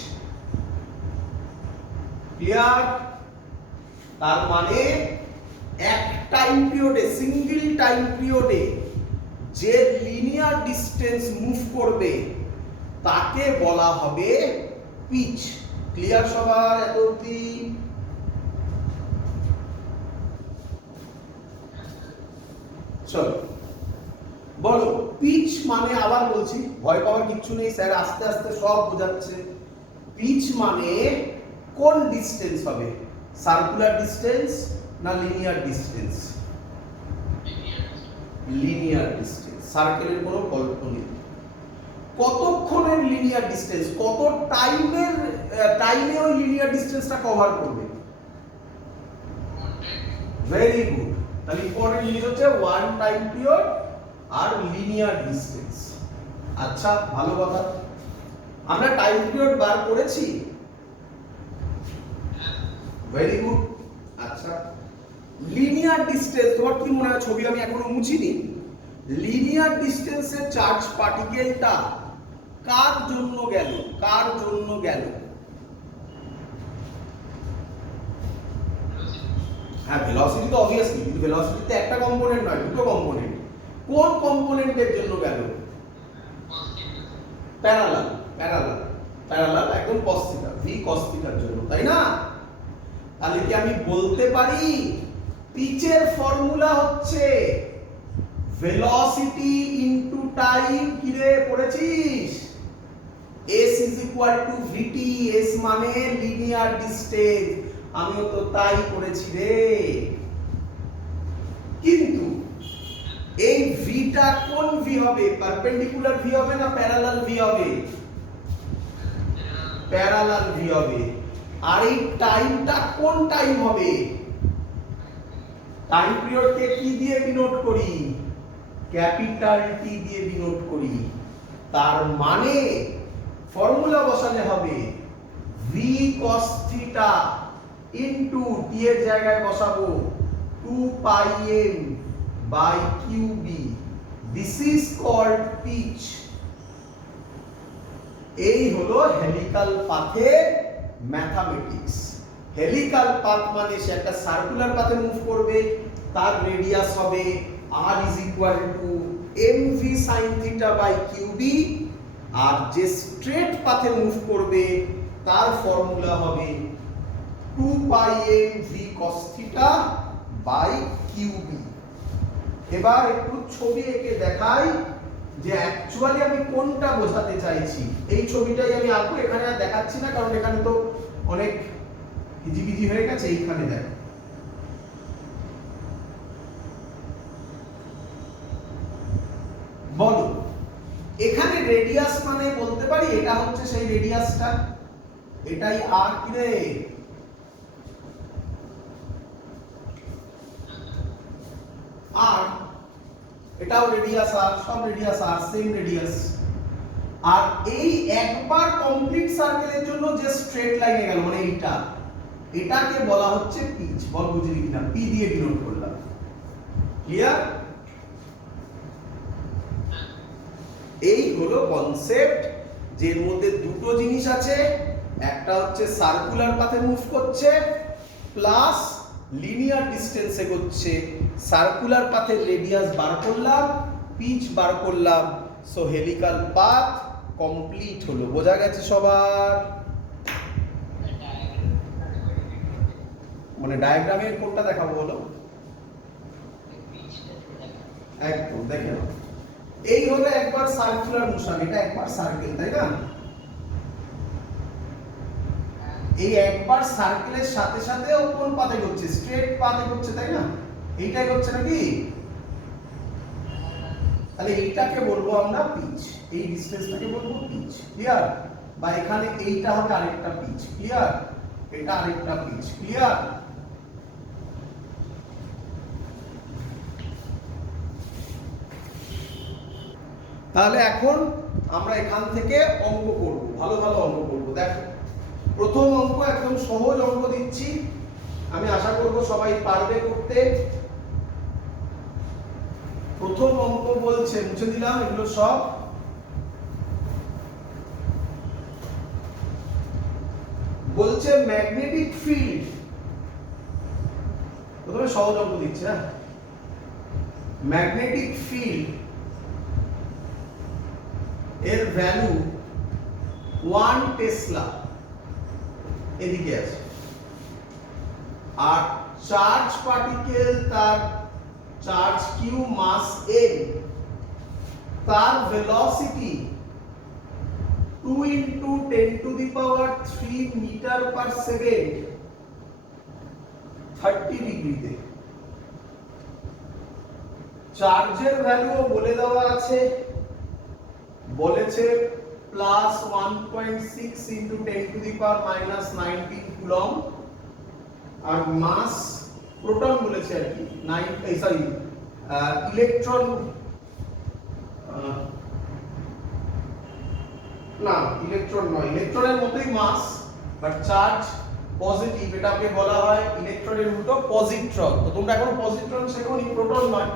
Clear? তার মানে এক টাইম পিরিয়ডে, সিঙ্গেল টাইম পিরিয়ডে যে লিনিয়ার ডিস্টেন্স মুভ করবে তাকে বলা হবে পিচ। ক্লিয়ার সবার এত অবধি? চলো বলো, পিচ মানে, আবার বলছি ভয় পাওয়ার কিচ্ছু নেই, স্যার আস্তে আস্তে সব বোঝাচ্ছে। পিচ মানে কোন ডিস্টেন্স হবে, সার্কুলার ডিস্টেন্স না লিনিয়ার ডিস্টেন্স? Linear distance. সার্কেলের কোনো গল্প নেই। কতক্ষণের লিনিয়ার ডিস্টেন্স, কত টাইমে ওই লিনিয়ার ডিস্টেন্সটা কভার করবে? Very good. তাহলে ইম্পর্টেন্ট জিনিস হচ্ছে ওয়ান টাইম পিরিয়ড আর লিনিয়ার ডিস্টেন্স। আচ্ছা, ভালো কথা। আমরা টাইম পিরিয়ড বার করেছি। Very good. আচ্ছা, লিনিয়ার ডিস্টেন্স তোমার কি মনে হয়? ছবি আমি এখনো মুছিনি। লিনিয়ার ডিস্টেন্সের চার্জ পার্টিকেলটা কার জন্য গেল, কার জন্য গেল? হ্যাঁ, ভেলোসিটি তো অবভিয়াসলি, কিন্তু ভেলোসিটিতে একটা কম্পোনেন্ট নয়, দুটো কম্পোনেন্ট। কোন কম্পোনেন্টের জন্য গেল? প্যারালাল, প্যারালাল, প্যারালাল, একদম cos θ, v cos θ এর জন্য, তাই না? তাহলে কি আমি বলতে পারি পিচের ফর্মুলা হচ্ছে ভেলোসিটি ইনটু টাইম? কি রে, পড়েছিস? s vt, s মানে লিনিয়ার ডিস্টেন্স। আমিও তো তাই করেছি রে। কিন্তু এই ভিটা কোন ভি হবে? পারপেন্ডিকুলার ভি হবে না প্যারালাল ভি হবে? প্যারালাল ভি হবে। আর এই টাইমটা কোন টাইম হবে? টাইম পিরিয়ডকে কি দিয়ে ডিনোট করি? ক্যাপিটাল টি দিয়ে ডিনোট করি। তার মানে ফর্মুলা বসালে হবে v cos θ ইনটু t এর জায়গায় বসাবো 2 pi m by qb. This is called pitch. এই হলো হেলিক্যাল পাথের ম্যাথমেটিক্স। হেলিক্যাল পাথ মানে সে একটা সার্কুলার পাথে মুভ করবে, তার রেডিয়াস হবে r is equal to mv sin θ by qb, আর যে স্ট্রেট পাথে মুভ করবে তার ফর্মুলা হবে 2 pi m v cos θ by qb। এবার একটু ছবি এঁকে দেখাই যে অ্যাকচুয়ালি আমি কোনটা বোঝাতে চাইছি। এই ছবিটাই আমি আঁকবো, এখানে আর দেখাচ্ছি না কারণ এখানে তো অনেক হিজিবিজি হয়ে গেছে। এইখানে দেখ, বলো এখানে রেডিয়াস মানে বলতে পারি এটা হচ্ছে সেই রেডিয়াসটা, এটাই আর কি রে? এটাও রেডিয়াস আর, সব রেডিয়াস আর, সেম রেডিয়াস। আর এই একবার কমপ্লিট সার্কেলের জন্য যে স্ট্রেট লাইনে গেল মানে এইটা, এটাকে বলা হচ্ছে পিচ। বল বুঝলি কিনা? পি দিয়ে ডিনোট করলাম। ক্লিয়ার? এই হলো কনসেপ্ট, যের মধ্যে দুটো জিনিস আছে, একটা হচ্ছে সার্কুলার পাথে মুভ করছে প্লাস লিনিয়ার ডিসটেন্সে করছে। সার্কুলার পাথের রেডিয়াস বার করলাম, পিচ বার করলাম, সো হেলিক্যাল পাথ কমপ্লিট হলো। বোঝা গেছে সবার? মানে ডায়াগ্রামের কোনটা দেখাবো বলো? একদম দেখে নাও। এই হলো একবার সার্কুলার মোশন, এটা একবার সার্কেল, তাই না? এই একবার সার্কেলের সাথে সাথে কোন পাথে করছে? স্ট্রেট পাথে করছে, তাই না? এইটাই হচ্ছে নাকি? তাহলে এইটাকে বলবো আমরা পিচ, এই ডিসটেন্সটাকে বলবো পিচ। ক্লিয়ার? বা এখানে এইটা হবে আরেকটা পিচ। ক্লিয়ার? এটা আরেকটা পিচ। ক্লিয়ার? তাহলে এখন আমরা এখান থেকে অঙ্ক করব, ভালো ভালো অঙ্ক করব। দেখো প্রথম অঙ্ক একদম সহজ অঙ্ক দিচ্ছি, আমি আশা করব সবাই পারবে করতে। প্রথম অঙ্ক বলছে, মুছে দিলাম এগুলো সব। বলছে ম্যাগনেটিক ফিল্ড, প্রথমে সহজ অঙ্ক দিচ্ছে। হ্যাঁ, ম্যাগনেটিক ফিল্ড এর ভ্যালু 1 টেসলা এদিকে আছে, আর চার্জ পার্টিকেল তার চার্জ কিউ মাস n, তার velocity 2 into 10 to the power 3 metre per second 30 ডিগ্রিতে। চার্জের ভ্যালুও বলে দেওয়া আছে, বলেছে plus 1.6 into 10 to the power minus 19 coulomb, আর মাস প্রোটন বলেছে আর কি, ইলেকট্রন না, ইলেকট্রন নয়, ইলেকট্রনের মতোই মাস বাট চার্জ পজিটিভ, এটাকে বলা হয় ইলেকট্রনের উল্টো পজিট্রন। তো তোমরা এখন পজিট্রন শেখোনি, প্রোটন নয়,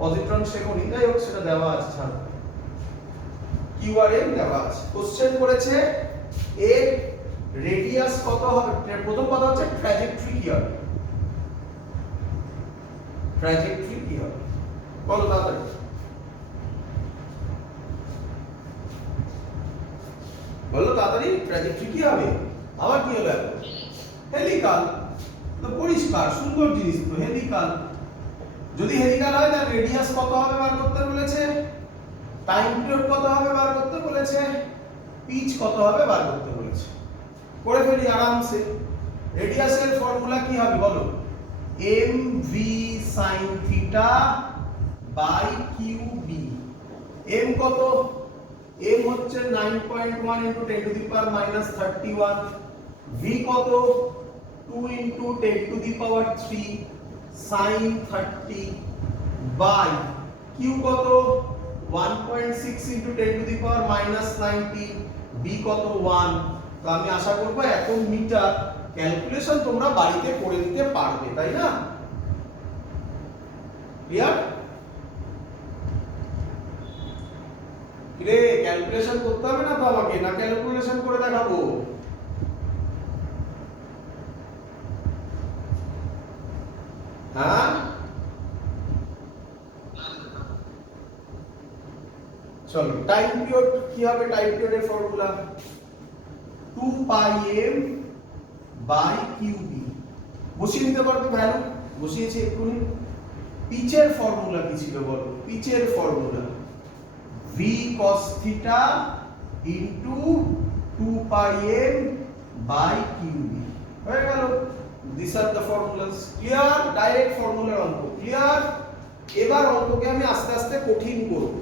পজিট্রন শেখোনি, যাই হোক সেটা দেওয়া আছে, ছাড়ো। কিউ আর এম দেওয়া আছে। কোশ্চেন করেছে এর রেডিয়াস কত হবে। প্রথম কথা হচ্ছে ট্র্যাজেক্টরি কি হবে, ট্র্যাজেক্টরি কি হবে বলো তাড়াতাড়ি। বলো তাড়াতাড়ি, ট্র্যাজেক্টরি কি হবে? আবার কি হলো এখন? হেলিকাল। তো পরিষ্কার সুন্দর জিনিস তো, হেলিকাল। যদি হেলিকাল হয় তাহলে রেডিয়াস কত হবে বার করতে বলেছে, টাইম পিরিয়ড কত হবে বার করতে বলেছে, পিচ কত হবে বার করতে বলেছে। করে ফেলি আরামসে। রেডিয়াসের ফর্মুলা কি হবে বলো? mv sin theta by qb। m কত? m হচ্ছে 9.1 into 10 to the power minus 31। v কত? 2 into 10 to the power 3 sin 30 by q কত? 1.6 into 10 to the power minus 19, b কত? 1। তো আমি আশা করব এত মিটার ক্যালকুলেশন তোমরা বাড়িতে করে নিতে পারবে, তাই না? ক্লিয়ার? রে ক্যালকুলেশন করতে হবে না তো আমাকে, না ক্যালকুলেশন করে দেখাবো? হ্যাঁ চলো, টাইম পিরিয়ড কি হবে? টাইম পিরিয়ডের formula 2 pi m by qb। বসিয়ে নিতে পারবে ভ্যালু, বসিয়েছি এক্ষুনি। পিচের ফর্মুলা কি ছিল বলো? পিচের formula v cos theta into 2 pi m by qb। হয়ে গেল। This are the formulas. Clear? Direct ফর্মুলার অঙ্ক। ক্লিয়ার? এবার অঙ্ককে আমি আস্তে আস্তে কঠিন করব।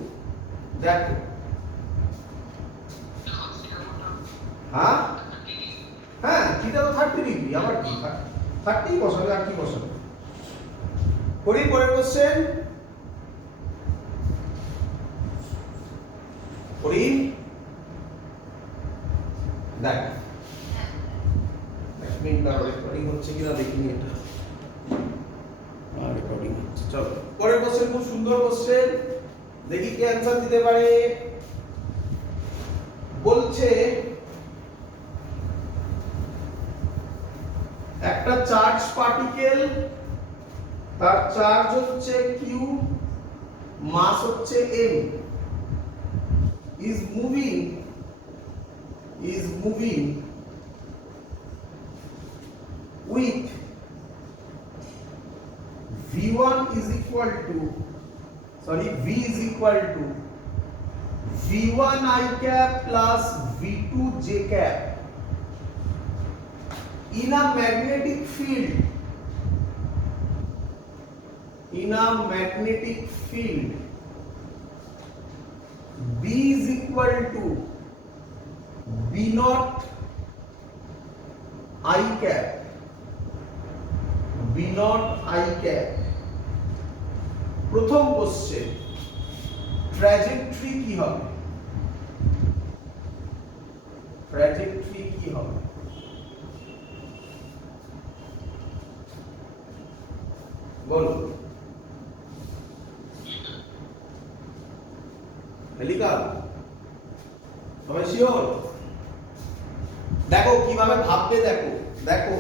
দেখো, হ্যাঁ হ্যাঁ থিটা তো 30 ডিগ্রি, আবার কি 30 বসাবে, আর কি বসাবে? করি পরের কোশ্চেন। করি দেখ এক মিনিট রেকর্ডিং হচ্ছে কিনা দেখিনি এটা রেকর্ডিং হচ্ছে চলো পরের কোশ্চেন খুব সুন্দর কোশ্চেন দেখি কি অ্যানসার দিতে পারে বলছে একটা চার্জ পার্টিকেল তার চার্জ হচ্ছে কিউ মাস হচ্ছে m is moving with v1 is equal to v is equal to v1 I cap plus v2 j cap in a magnetic field B is equal to B naught I cap প্রথম question trajectory কি হবে বলো helical সবাই sure দেখো কিভাবে ভাববে দেখো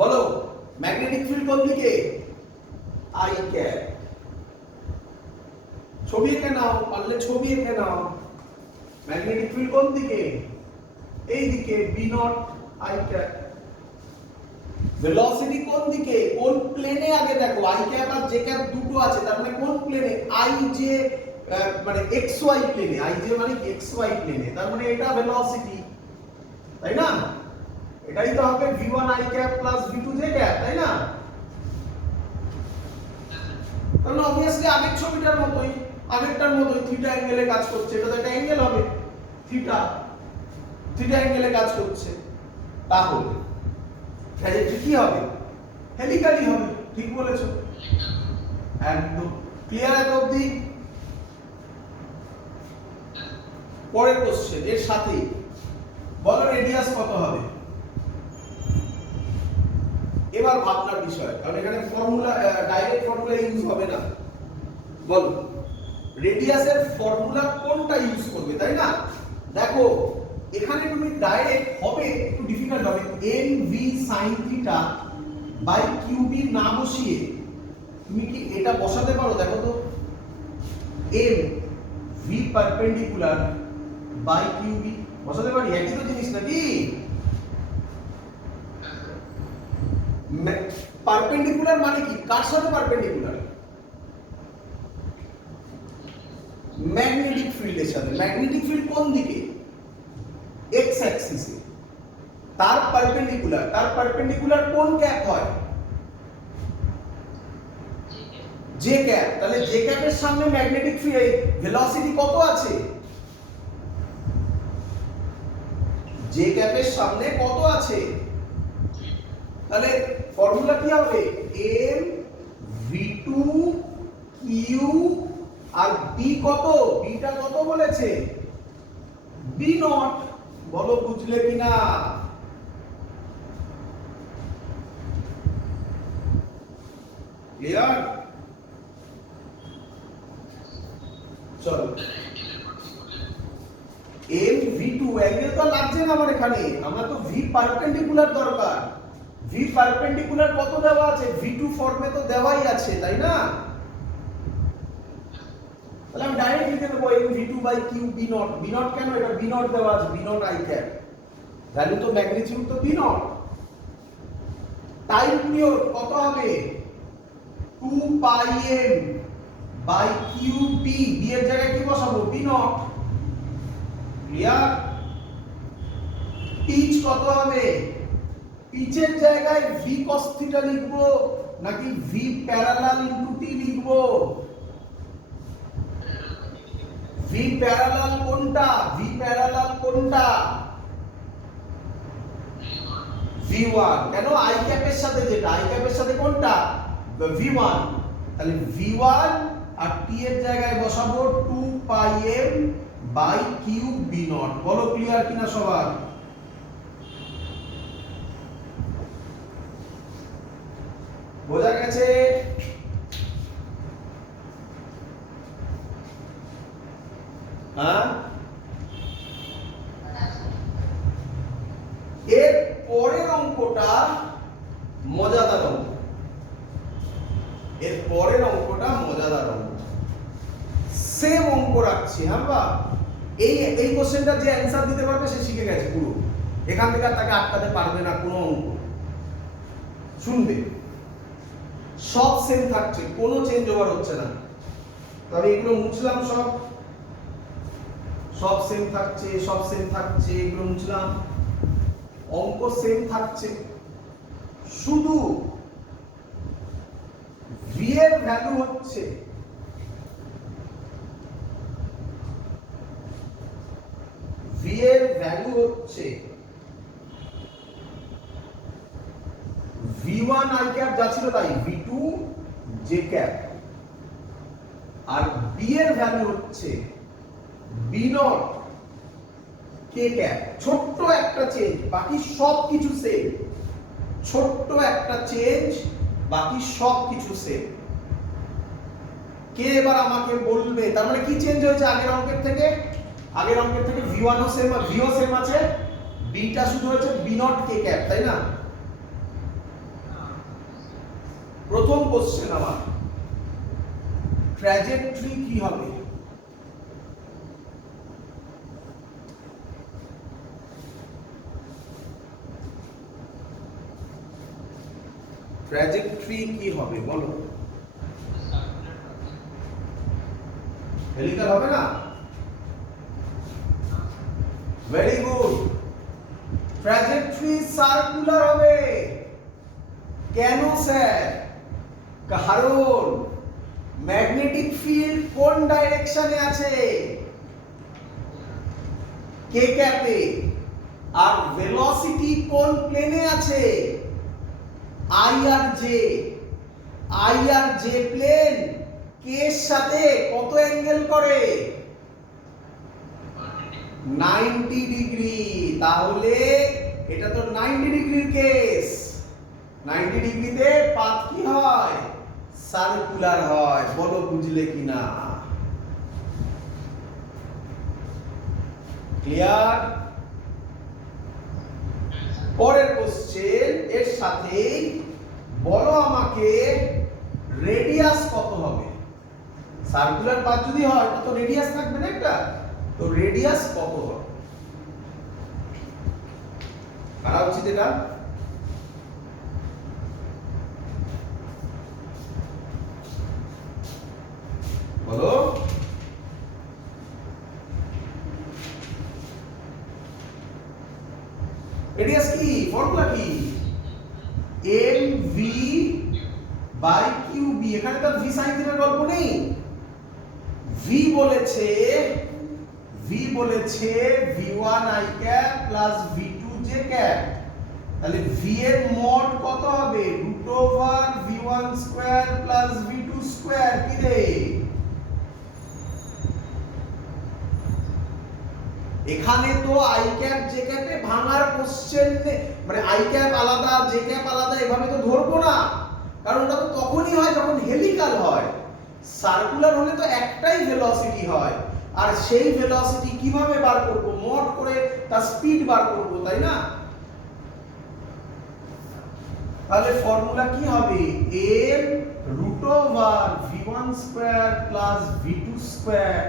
বলো ম্যাগনেটিক ফিল্ড কোন দিকে আই ক্যাপ ছবি এঁকে নাও পারলে ছবি এঁকে নাও ম্যাগনেটিক ফিল্ড কোন দিকে এই দিকে B nought I cap velocity কোন দিকে কোন প্লেনে আগে দেখো আই ক্যাপ আর জে ক্যাপ দুটো আছে তার মানে কোন প্লেনে আই জে মানে এক্স ওয়াই প্লেনে আই জে মানে এক্স ওয়াই প্লেনে তার মানে এটা ভেলোসিটি তাই না এটাই তো হবে v1 i cap plus v2 j cap তাই না তাহলে obviously আগের ছবিটার মতোই থিটা অ্যাঙ্গেলে কাজ করছে এটা তো একটা অ্যাঙ্গেল হবে থিটা অ্যাঙ্গেলে কাজ করছে তাহলে ট্র্যাজেক্টরি কি হবে হেলিকালি হবে ঠিক বলেছো একদম ক্লিয়ার এত অবধি পরের কোশ্চেন এর সাথে বলো রেডিয়াস কত হবে এবার ভাবনার বিষয় কারণ এখানে ফর্মুলা ডাইরেক্ট ফর্মুলা ইউজ হবে না বলো রেডিয়াসের ফর্মুলা কোনটা ইউজ করবে তাই না দেখো এখানে তুমি ডাইরেক্ট হবে একটু ডিফিকাল্ট হবে mv sin theta by qb না বসিয়ে তুমি কি এটা বসাতে পারো দেখো তো m v perpendicular by qb বসাতে পারি একই তো জিনিস নাকি পারপেন্ডিকুলার মানে কি কার সাথে পারপেন্ডিকুলার ম্যাগনেটিক ফিল্ডের সাথে ম্যাগনেটিক ফিল্ড কোন দিকে এক্স অ্যাক্সিসে তার পারপেন্ডিকুলার কোন ক্যাপ হয় জে ক্যাপ তাহলে জে ক্যাপের সামনে ম্যাগনেটিক ফিল্ড ভেলোসিটি কত আছে জে ক্যাপের সামনে কত আছে তাহলে ফর্মুলা কি হবে m v2 q আর b কত bটা কত বলেছে b নট বলো বুঝলে কিনা ক্লিয়ার চলো m v2 অ্যাঙ্গেল তো লাগছে না আমার এখানে আমার তো v পারপেন্ডিকুলার দরকার v পারপেন্ডিকুলার কত দেওয়া আছে v2 ফর্মে তো দেওয়াই আছে তাই না তাহলে আমি ডাইরেক্ট লিখে দেব m v2 q b nought কেন এটা b নট দেওয়া আছে b nought i cap value তো ম্যাগনিটিউড তো b নট টাইম পিরিয়ড কত হবে 2 pi m by q b b এর জায়গায় কি বসাবো b নট ক্লিয়ার পিচ কত হবে পিচের জায়গায় v cos থিটা লিখবো নাকি v প্যারালাল ইনটু t লিখবো v প্যারালাল কোনটা v1 কেন i ক্যাপের সাথে যেটা i ক্যাপের সাথে কোনটা v1 তাহলে v1 আর t এর জায়গায় বসাবো 2 pi m by Q B nought. বলো ক্লিয়ার কিনা সবার? বোঝা গেছে? হ্যাঁ, এর পরের অঙ্কটা মজাদার অঙ্ক, এর পরের অঙ্কটা মজাদার অঙ্ক। সেম অঙ্ক রাখছি। হ্যাঁ বা এই কোশ্চেনটা যে অ্যানসার দিতে পারবে সে শিখে গেছে পুরো, এখান থেকে তাকে আটকাতে পারবে না কোনো অঙ্ক। শুনবে, সব সেম থাকছে, কোনো চেঞ্জ ওভার হচ্ছে না। তবে এগুলো মুছলাম, সব সেম থাকছে, সব সেম থাকছে, এগুলো মুছলাম, অঙ্ক সেম থাকছে, শুধু ভি এর ভ্যালু হচ্ছে v1 i ক্যাপ যা ছিল তাই, v2 j ক্যাপ, আর b এর ভ্যালু হচ্ছে b0 k ক্যাপ। ছোট্ট একটা চেঞ্জ, বাকি সব কিছু সেম। ছোট্ট একটা চেঞ্জ, বাকি সব কিছু সেম। কে এবার আমাকে বলবে তার মানে কি চেঞ্জ হয়েছে আগের অঙ্কের থেকে? আগের অঙ্কের থেকে v1 ও সেম, v ও সেম আছে, b টা শুধু হচ্ছে b0 k ক্যাপ, তাই না? প্রথম কোশ্চেন আমার, ট্র্যাজেক্টরি কি হবে? ট্র্যাজেক্টরি কি হবে বলো? হেলিক্যাল হবে না? Very good. ট্র্যাজেক্টরি সার্কুলার হবে। কেন স্যার? কারণ ম্যাগনেটিক ফিল্ড কোন ডাইরেকশনে আছে? কে ক্যাপে। আর ভেলোসিটি কোন প্লেনে আছে? আই আর জে। আই আর জে প্লেন কে এর সাথে কত অ্যাঙ্গেল করে? 90 ডিগ্রি। তাহলে এটা তো 90 ডিগ্রির কেস। 90 ডিগ্রিতে পাথ কি হয়? সার্কুলার হয়। বলো বুঝলে কিনা? ক্লিয়ার? পরের কোশ্চেন এর সাথে বলো আমাকে রেডিয়াস কত হবে? সার্কুলার পাথ যদি হয় তো রেডিয়াস থাকবে না একটা, তো রেডিয়াস কত হবে? কারা উচিত এটা? বলো। রেডিয়াস কি? ফর্মুলা কি? mv by qb। এখানে তো v sin থিটার গল্প নেই। v বলেছে v1 i cap plus v2 j cap. তাহলে v এর মোড কত হবে? √v1 square plus v2 square. কি রে? এখানে তো আই ক্যাপ জে ক্যাপে ভাঙার কোশ্চেন, মানে আই ক্যাপ আলাদা জে ক্যাপ আলাদা এভাবে তো ধরবো না, কারণ ওটা তো তখনই হয় যখন হেলিক্যাল হয়। সার্কুলার হলে তো একটাই ভেলোসিটি হয়, আর সেই ভেলোসিটি কিভাবে বার করব? মোড করে তার স্পিড বার করব, তাই না? তাহলে ফর্মুলা কি হবে? m √v1 square plus v2 square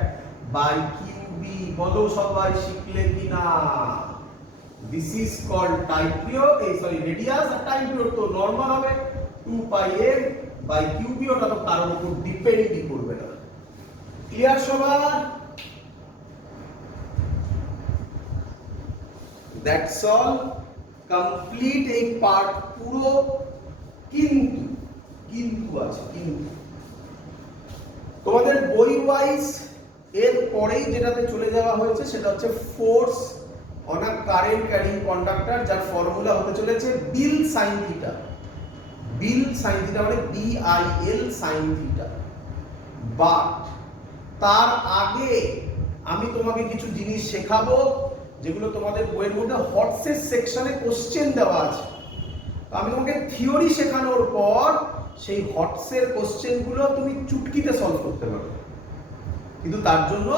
by qb। বলো সবাই শিখলে কিনা? This is called type period, radius. আর টাইম পিরিয়ড তো নরমাল হবে 2 পাই m বাই qb। ওটা তো কারোর উপর ডিপেন্ডই করবে না। ক্লিয়ার সবার? দ্যাটস অল, কমপ্লিট এই পার্ট পুরো। কিন্তু আছে, কিন্তু তোমাদের বই ওয়াইজ এর পরেই যেটাতে চলে যাওয়া হয়েছে সেটা হচ্ছে force on a current carrying conductor, যার ফর্মুলা হতে চলেছে বিল সাইন থিটা। বিল সাইন থিটা মানে BIL সাইন থিটা। বাট তার আগে আমি তোমাকে কিছু জিনিস শেখাবো যেগুলো তোমাদের বইয়ের মধ্যে হটসের সেকশনে কোশ্চেন দেওয়া আছে। তো আমি তোমাকে থিওরি শেখানোর পর সেই হটসের কোশ্চেনগুলো তুমি চুটকিতে সলভ করতে পারবে, কিন্তু তার জন্য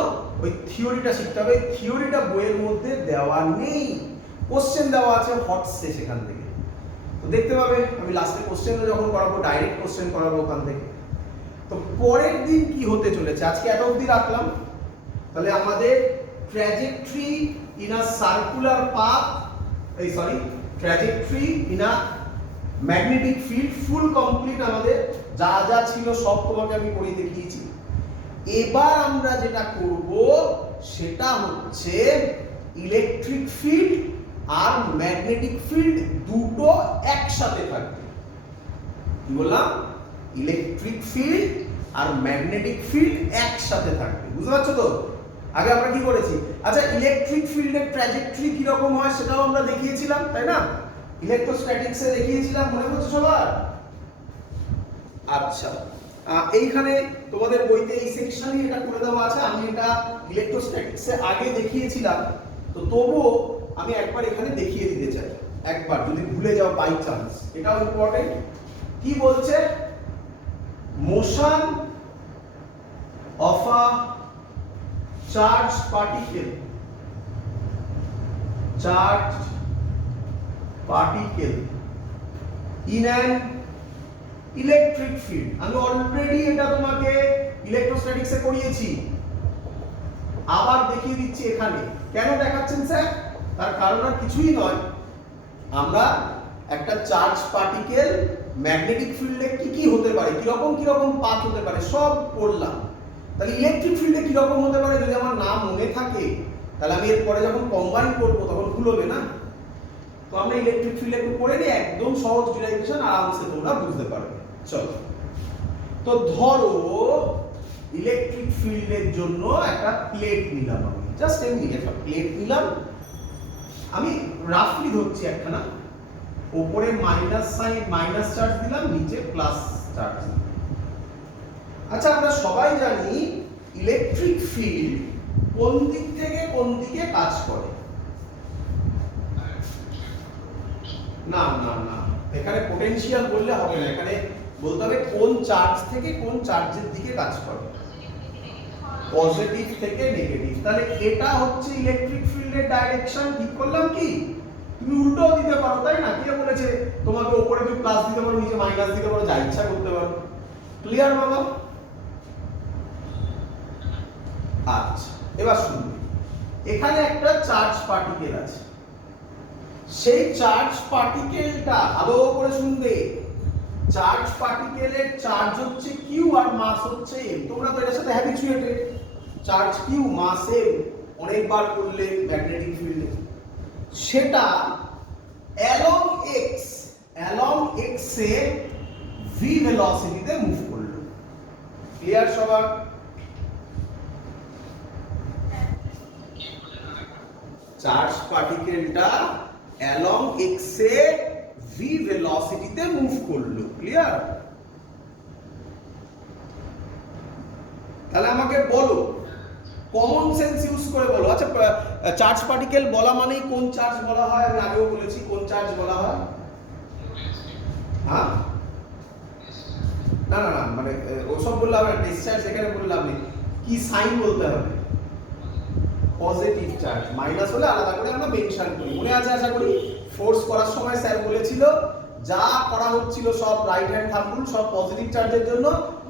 ওই থিওরিটা শিখতে হবে। থিওরিটা বইয়ের মধ্যে দেওয়া নেই, কোশ্চেন দেওয়া আছে হটসে সেখান থেকে। তো দেখতে পাবে আমি লাস্টে কোশ্চেনটা যখন করাবো ডাইরেক্ট কোশ্চেন করাবো ওখান থেকে। তো পরের দিন কি হতে চলেছে, আজকে এত অবধি রাখলাম। তাহলে আমাদের trajectory in a circular path, trajectory in a magnetic field full complete. আমাদের যা যা ছিল সব তোমাকে আমি করে দেখিয়েছি। এবার আমরা যেটা করব সেটা হচ্ছে ইলেকট্রিক ফিল্ড আর ম্যাগনেটিক ফিল্ড দুটো একসাথে থাকবে। কি বললাম? ইলেকট্রিক ফিল্ড আর ম্যাগনেটিক ফিল্ড একসাথে থাকবে, বুঝতে পারছো তো? আগে আমরা কি করেছি, আচ্ছা ইলেকট্রিক ফিল্ডের ট্র্যাজেক্টরি কি রকম হয় সেটাও আমরা দেখিয়েছিলাম, তাই না? ইলেকট্রোস্ট্যাটিক্সে দেখিয়েছিলাম, মনে পড়ছে সবার? আচ্ছা, এইখানে তোমাদের বইতে এই সেকশনে এটা করে দেওয়া আছে। আমি এটা ইলেকট্রোস্ট্যাটিক্সে আগে দেখিয়েছিলাম, তো তবুও আমি একবার এখানে দেখিয়ে দিতে চাই, একবার যদি ভুলে যাও বাই চান্স। এটাও ইম্পর্টেন্ট। কি বলছে? Motion of a charge particle, in an electric field। আমি অলরেডি এটা তোমাকে ইলেকট্রোস্ট্যাটিক্সে করিয়েছি, আবার দেখিয়ে দিচ্ছি এখানে। কেন দেখাচ্ছেন স্যার? তার কারণ আর কিছুই নয়, আমরা একটা চার্জ পার্টিকেল ম্যাগনেটিক ফিল্ডে কি কি হতে পারে, কিরকম পাথ হতে পারে সব পড়লাম। তাহলে ইলেকট্রিক ফিল্ডে কিরকম হতে পারে যদি আমার নাম মনে থাকে, তাহলে আমি এরপরে যখন কম্বাইন করবো তখন ভুল হবে না। তো আমরা ইলেকট্রিক ফিল্ড একটু পড়ে নিই, একদম সহজ ডিরাইভেশন, আরামসে তোমরা বুঝতে পারবে। চলো, তো ধরো ইলেকট্রিক ফিল্ডের জন্য একটা প্লেট নিলাম, আমি জাস্ট এমনি একটা প্লেট নিলাম। আমি রাফলি ধরছি একখানা, উপরে মাইনাস চার্জ দিলাম, নিচে প্লাস চার্জ দিলাম। আচ্ছা, আমরা সবাই জানি ইলেকট্রিক ফিল্ড কোন দিক থেকে কোন দিকে কাজ করে। না না না, এখানে পোটেনশিয়াল বললে হবে না, এখানে বলতে হবে কোন চার্জ থেকে কোন চার্জের দিকে কাজ করে, পজিটিভ থেকে নেগেটিভ। তাহলে এটা হচ্ছে ইলেকট্রিক ফিল্ডের ডাইরেকশন। ঠিক করলাম কি? তুমি উল্টোও দিতে পারো, তাই না? কে বলেছে তোমাকে উপরে তুমি প্লাস দিতে পারো, নিচে মাইনাস দিতে পারো, যা ইচ্ছা করতে পারো। ক্লিয়ার বাবা? আচ্ছা, এবার শুনুন, এখানে একটা চার্জ পার্টিকেল আছে। সেই চার্জ পার্টিকেলটা ভালো করে শুনবে, চার্জ পার্টিকেলের চার্জ হচ্ছে কিউ আর মাস হচ্ছে এম। তোমরা তো এটার সাথে হ্যাবিচুয়েটেড, চার্জ কিউ মাস এম অনেকবার করলে ম্যাগনেটিক ফিল্ডে। সেটা along x A V ভেলোসিটিতে move করলো। ক্লিয়ার সবার? Charge পার্টিকেলটা along x A V ভেলোসিটিতে move করলো। ক্লিয়ার? তাহলে আমাকে বলো, কমন সেন্স ইউজ করে বলো। আচ্ছা, চার্জ পার্টিকেল বলা মানেই কোন চার্জ বলা হয়? আমি আগেও বলেছি কোন চার্জ বলা হয়। হ্যাঁ, না না না, মানে ওসব বললে হবে, ডিসচার্জ এখানে বললে আপনি কি সাইন বলতে হবে? Positive charge. মাইনাস হলে আলাদা করে আমরা মেনশন করি, মনে আছে আশা করি? ফোর্স করার সময় স্যার বলেছিল যা করা হচ্ছিল সব রাইট হ্যান্ড থাম্ব রুল, সব পজিটিভ চার্জের জন্য,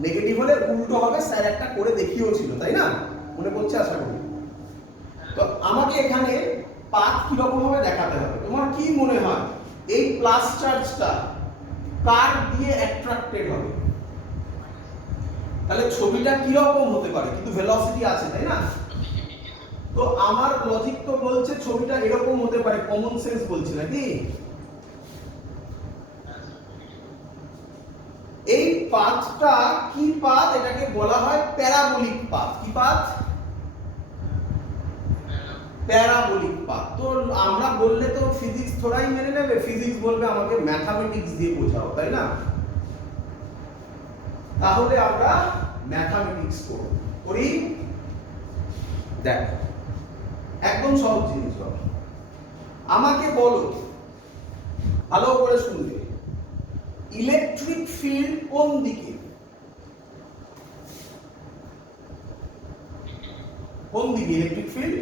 নেগেটিভ হলে উল্টো হবে, স্যার একটা করে দেখিয়েও ছিল, তাই না? মনে পড়ছে আশা করি? তো আমাকে এখানে পাথ কিরকম ভাবে দেখাতে হবে। তোমার কি মনে হয় এই প্লাস চার্জটা কার দিয়ে অ্যাট্রাক্টেড হবে? তাহলে ছবিটা কিরকম হতে পারে? কিন্তু ভেলোসিটি আছে, তাই না? তো আমার লজিক তো বলছে ছবিটা এরকম হতে পারে, কমন সেন্স বলছে নাকি? এই পাথটা কি পাথ? এটাকে বলা হয় প্যারাবোলিক পাথ। কি পাথ? Parabolic path. তো আমরা বললে তো ফিজিক্স থোড়াই মেনে নেবে, ফিজিক্স বলবে আমাকে ম্যাথমেটিক্স দিয়ে বোঝাও, তাই না? তাহলে আমরা ম্যাথমেটিক্স করি। দেখ একদম সহজ জিনিস বল, আমাকে বলো ভালো করে শুনবে, ইলেকট্রিক ফিল্ড কোন দিকে? কোন দিকে electric field?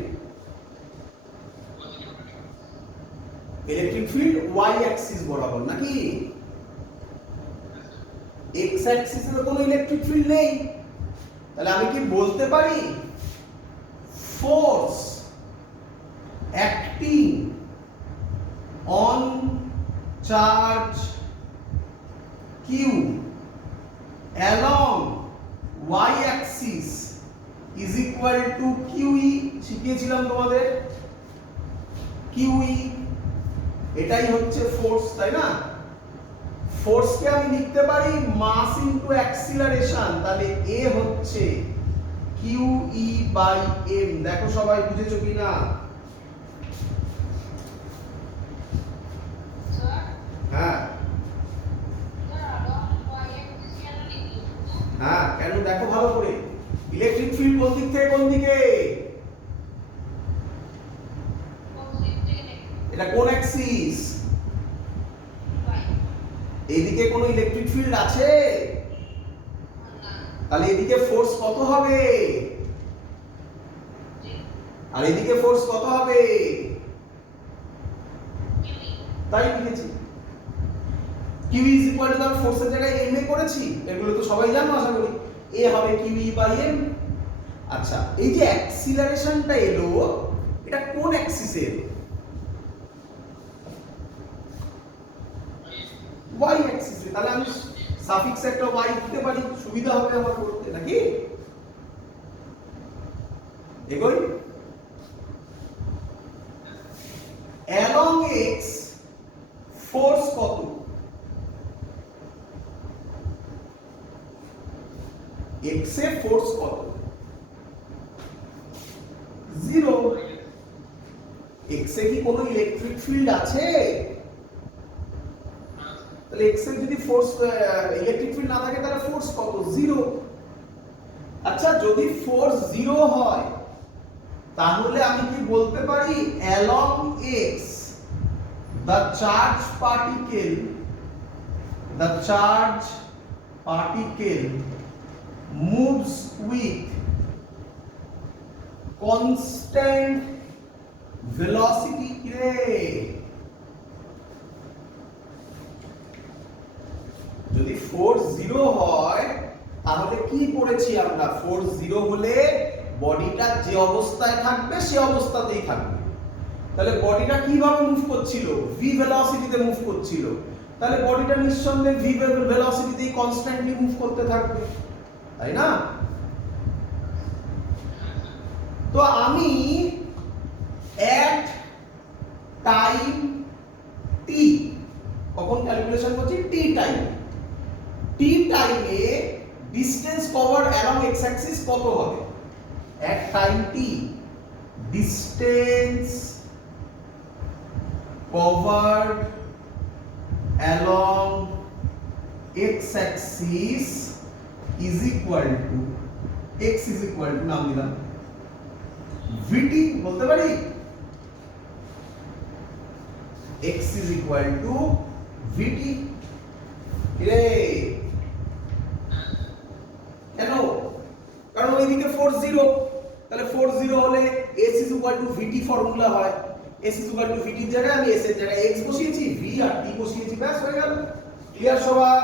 Electric field Y axis বরাবর নাকি? এক্স অ্যাক্সিসে তো কোনো ইলেকট্রিক ফিল্ড নেই, তাহলে আমি কি বলতে পারি force acting on charge Q along Y axis is equal to Q E? শিখিয়েছিলাম তোমাদের কিউই, এটাই হচ্ছে ফোর্স, তাই না? ফোর্সকে আমি লিখতে পারি মাস ইনটু অ্যাক্সিলারেশন, তাহলে এ হচ্ছে কিউই বাই এম। দেখো সবাই বুঝেছো কিনা? হ্যাঁ হ্যাঁ, কেন দেখো ভালো করে, ইলেকট্রিক ফিল্ড কোন দিক থেকে কোন দিকে? এটা কোন অ্যাক্সিস? এইদিকে কোনো ইলেকট্রিক ফিল্ড আছে? তাহলে এদিকে ফোর্স কত হবে? আর এদিকে ফোর্স কত হবে? তাই লিখেছি কিউ ইজ ইকুয়াল টু, ফোর্সের জায়গায় এম এ করেছি, এগুলো তো সবাই জানো আশা করি। এ হবে কিউ ই বাই এম। আচ্ছা, এই যে অ্যাক্সিলারেশনটা এলো, এটা কোন অ্যাক্সিসে এলো? ওয়াই অ্যাক্সিসে। তাহলে আমি সাফিক্স একটা ওয়াই দিতে পারি, সুবিধা হবে আমার করতে, নাকি? এগোই। অ্যালং এক্স ফোর্স কত? এক্স এ ফোর্স কত? 0। এক্স এ কি কোনো ইলেকট্রিক ফিল্ড আছে? তাহলে এক্স এর যদি ফোর্স ইলেকট্রিক ফিল্ড না থাকে তাহলে ফোর্স কত? 0। আচ্ছা, যদি ফোর্স 0 হয় তাহলে আমি কি বলতে পারি along x the charge particle moves with constant velocity? যদি ফোর্স 0 হয় তাহলে কি পড়েছি আমরা? ফোর্স 0 হলে বডিটা যে অবস্থায় থাকবে সে অবস্থাতেই থাকবে। তাহলে বডিটা কিভাবে মুভ করছিল? ভি ভেলোসিটিতে মুভ করছিল, তাহলে বডিটা নিঃসন্দেহে ভি ভেলোসিটিতেই কনস্ট্যান্টলি মুভ করতে থাকবে, তাই না? তো আমি এট টাইম টি, কখন ক্যালকুলেশন করছি? টি টাইমে distance covered along x Axis কত হবে? এট time T distance covered along x Axis is equal to, x is equal to নাম দিলাম vt, বলতে পারি x is equal to vt। রে কেন? কারণ ওইদিকে ফোর্স 0, তাহলে ফোর্স 0 হলে s is equal to vt formula হয়। s is equal to vt এর জায়গায় আমি s এর জায়গায় x বসিয়েছি, v আর t বসিয়েছি, ব্যাস হয়ে গেল। ক্লিয়ার সবার?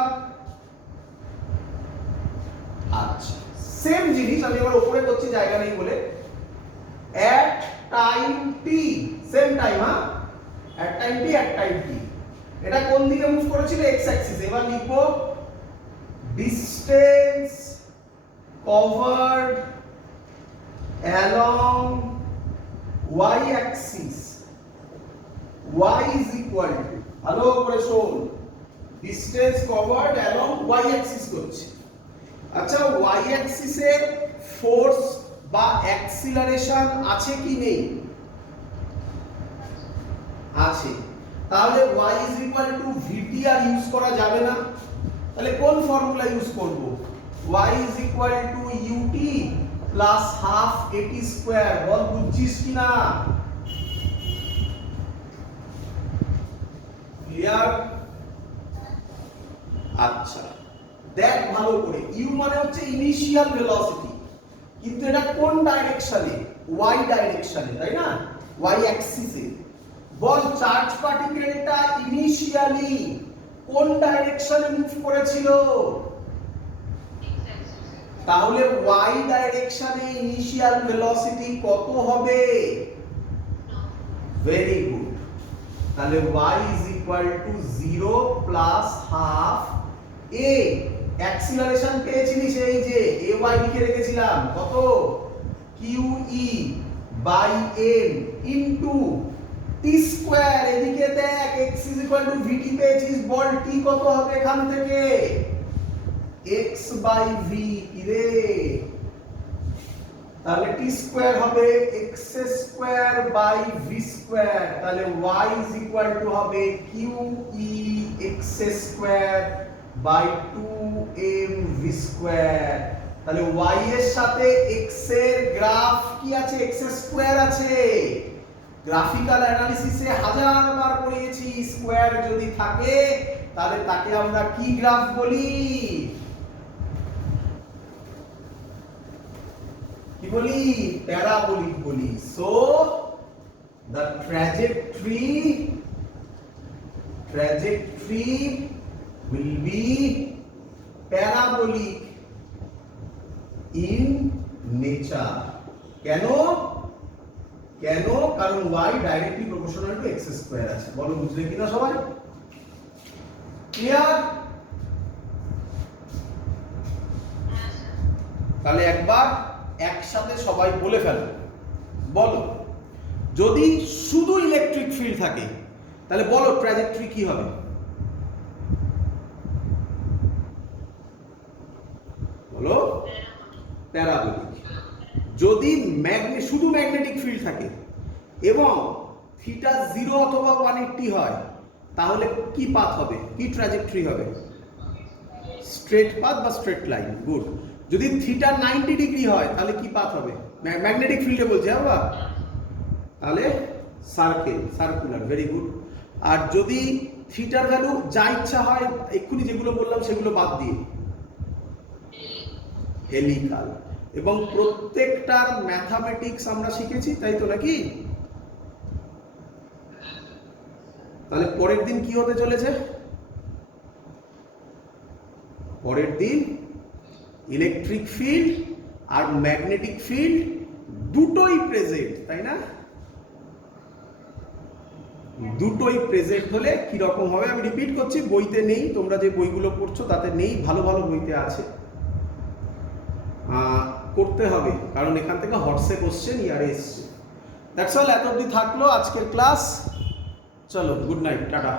আচ্ছা, সেম জিনিস আমি আবার উপরে করছি, জায়গা নেই বলে। at time t, same time, at time t, এটা কোন দিকে মুভ করেছিল? x Axis. এবার লিখবো distance covered along y Axis, y is equal to, ভালো করে শোন, distance covered along y Axis করছে। আচ্ছা, y অ্যাক্সিসে ফোর্স বা অ্যাক্সিলারেশন আছে কি নেই? আছে। তাহলে y is equal to vt আর ইউজ করা যাবে না, তাহলে কোন ফর্মুলা ইউজ করব? y is equal to ut plus half A T square. বল বুঝছিস কিনা? ক্লিয়ার? আচ্ছা দেখ ভালো করে, ইউ মানে হচ্ছে ইনিশিয়াল ভেলোসিটি, কিন্তু এটা কোন ডাইরেকশনে? ওয়াই ডাইরেকশনে, তাই না? ওয়াই অ্যাক্সিসে। বল চার্জ পার্টিকেলটা ইনিশিয়ালি কোন ডাইরেকশনে মুভ করেছিল? তাহলে ওয়াই ডাইরেকশনে ইনিশিয়াল ভেলোসিটি কত হবে? Very good. তাহলে y is equal to 0 plus half a, acceleration পেয়েছিলিস এই যে ay লিখে রেখেছিলাম, কত? qe by m into t square. এদিকে দেখ x is equal to vt পেয়েছিস, বল t কত হবে এখান থেকে? x by v রে, তাহলে t স্কয়ার হবে x square by v square. তাহলে y is equal to হবে qe x square by 2m v square. তাহলে y এর সাথে x এর গ্রাফ কি আছে? x স্কয়ার আছে। গ্রাফিক্যাল অ্যানালিসিসে হাজারবার করিয়েছি, স্কয়ার যদি থাকে তাহলে তাকে আমরা কি গ্রাফ বলি? কি বলি? প্যারাবোলিক বলি। So the trajectory will be parabolic in nature. কেন? কারণ y directly proportional to x square আছে। বলো বুঝলে কিনা সবাই? ক্লিয়ার? তাহলে একবার একসাথে সবাই বলে ফেলো। বলো, যদি শুধু ইলেকট্রিক ফিল্ড থাকে তাহলে বলো ট্র্যাজেক্টরি কি হবে? বলো প্যারাবোলিক। যদি শুধু ম্যাগনেটিক ফিল্ড থাকে এবং থিটা 0 অথবা 180 হয় তাহলে কি পাথ হবে? কি ট্র্যাজেক্টরি হবে? স্ট্রেট পাথ বা স্ট্রেট লাইন। গুড। যদি থিটা 90 ডিগ্রি হয় তাহলে কি পাথ হবে? ম্যাগনেটিক ফিল্ডে বলছি বাবা, তাহলে সার্কুলার। Very good. আর যদি থিটার ভ্যালু যা ইচ্ছা হয়, এক্ষুনি যেগুলো বললাম সেগুলো বাদ দিয়ে, হেলিকাল। এবং প্রত্যেকটার ম্যাথামেটিক্স আমরা শিখেছি, তাই তো নাকি? তাহলে পরের দিন কি হতে চলেছে? পরের দিন ইলেকট্রিক ফিল্ড আর ম্যাগনেটিক ফিল্ড দুটোই প্রেজেন্ট, তাই না? দুটোই প্রেজেন্ট হলে কি রকম হবে আমি রিপিট করছি, বইতে নেই, তোমরা যে বইগুলো পড়ছো তাতে নেই, ভালো ভালো বইতে আছে। করতে হবে কারণ এখান থেকে হটসে কোশ্চেন ইয়ারে এসছে। That's all. এত অবধি থাকলো আজকের ক্লাস। চলো, গুড নাইট, টাটা।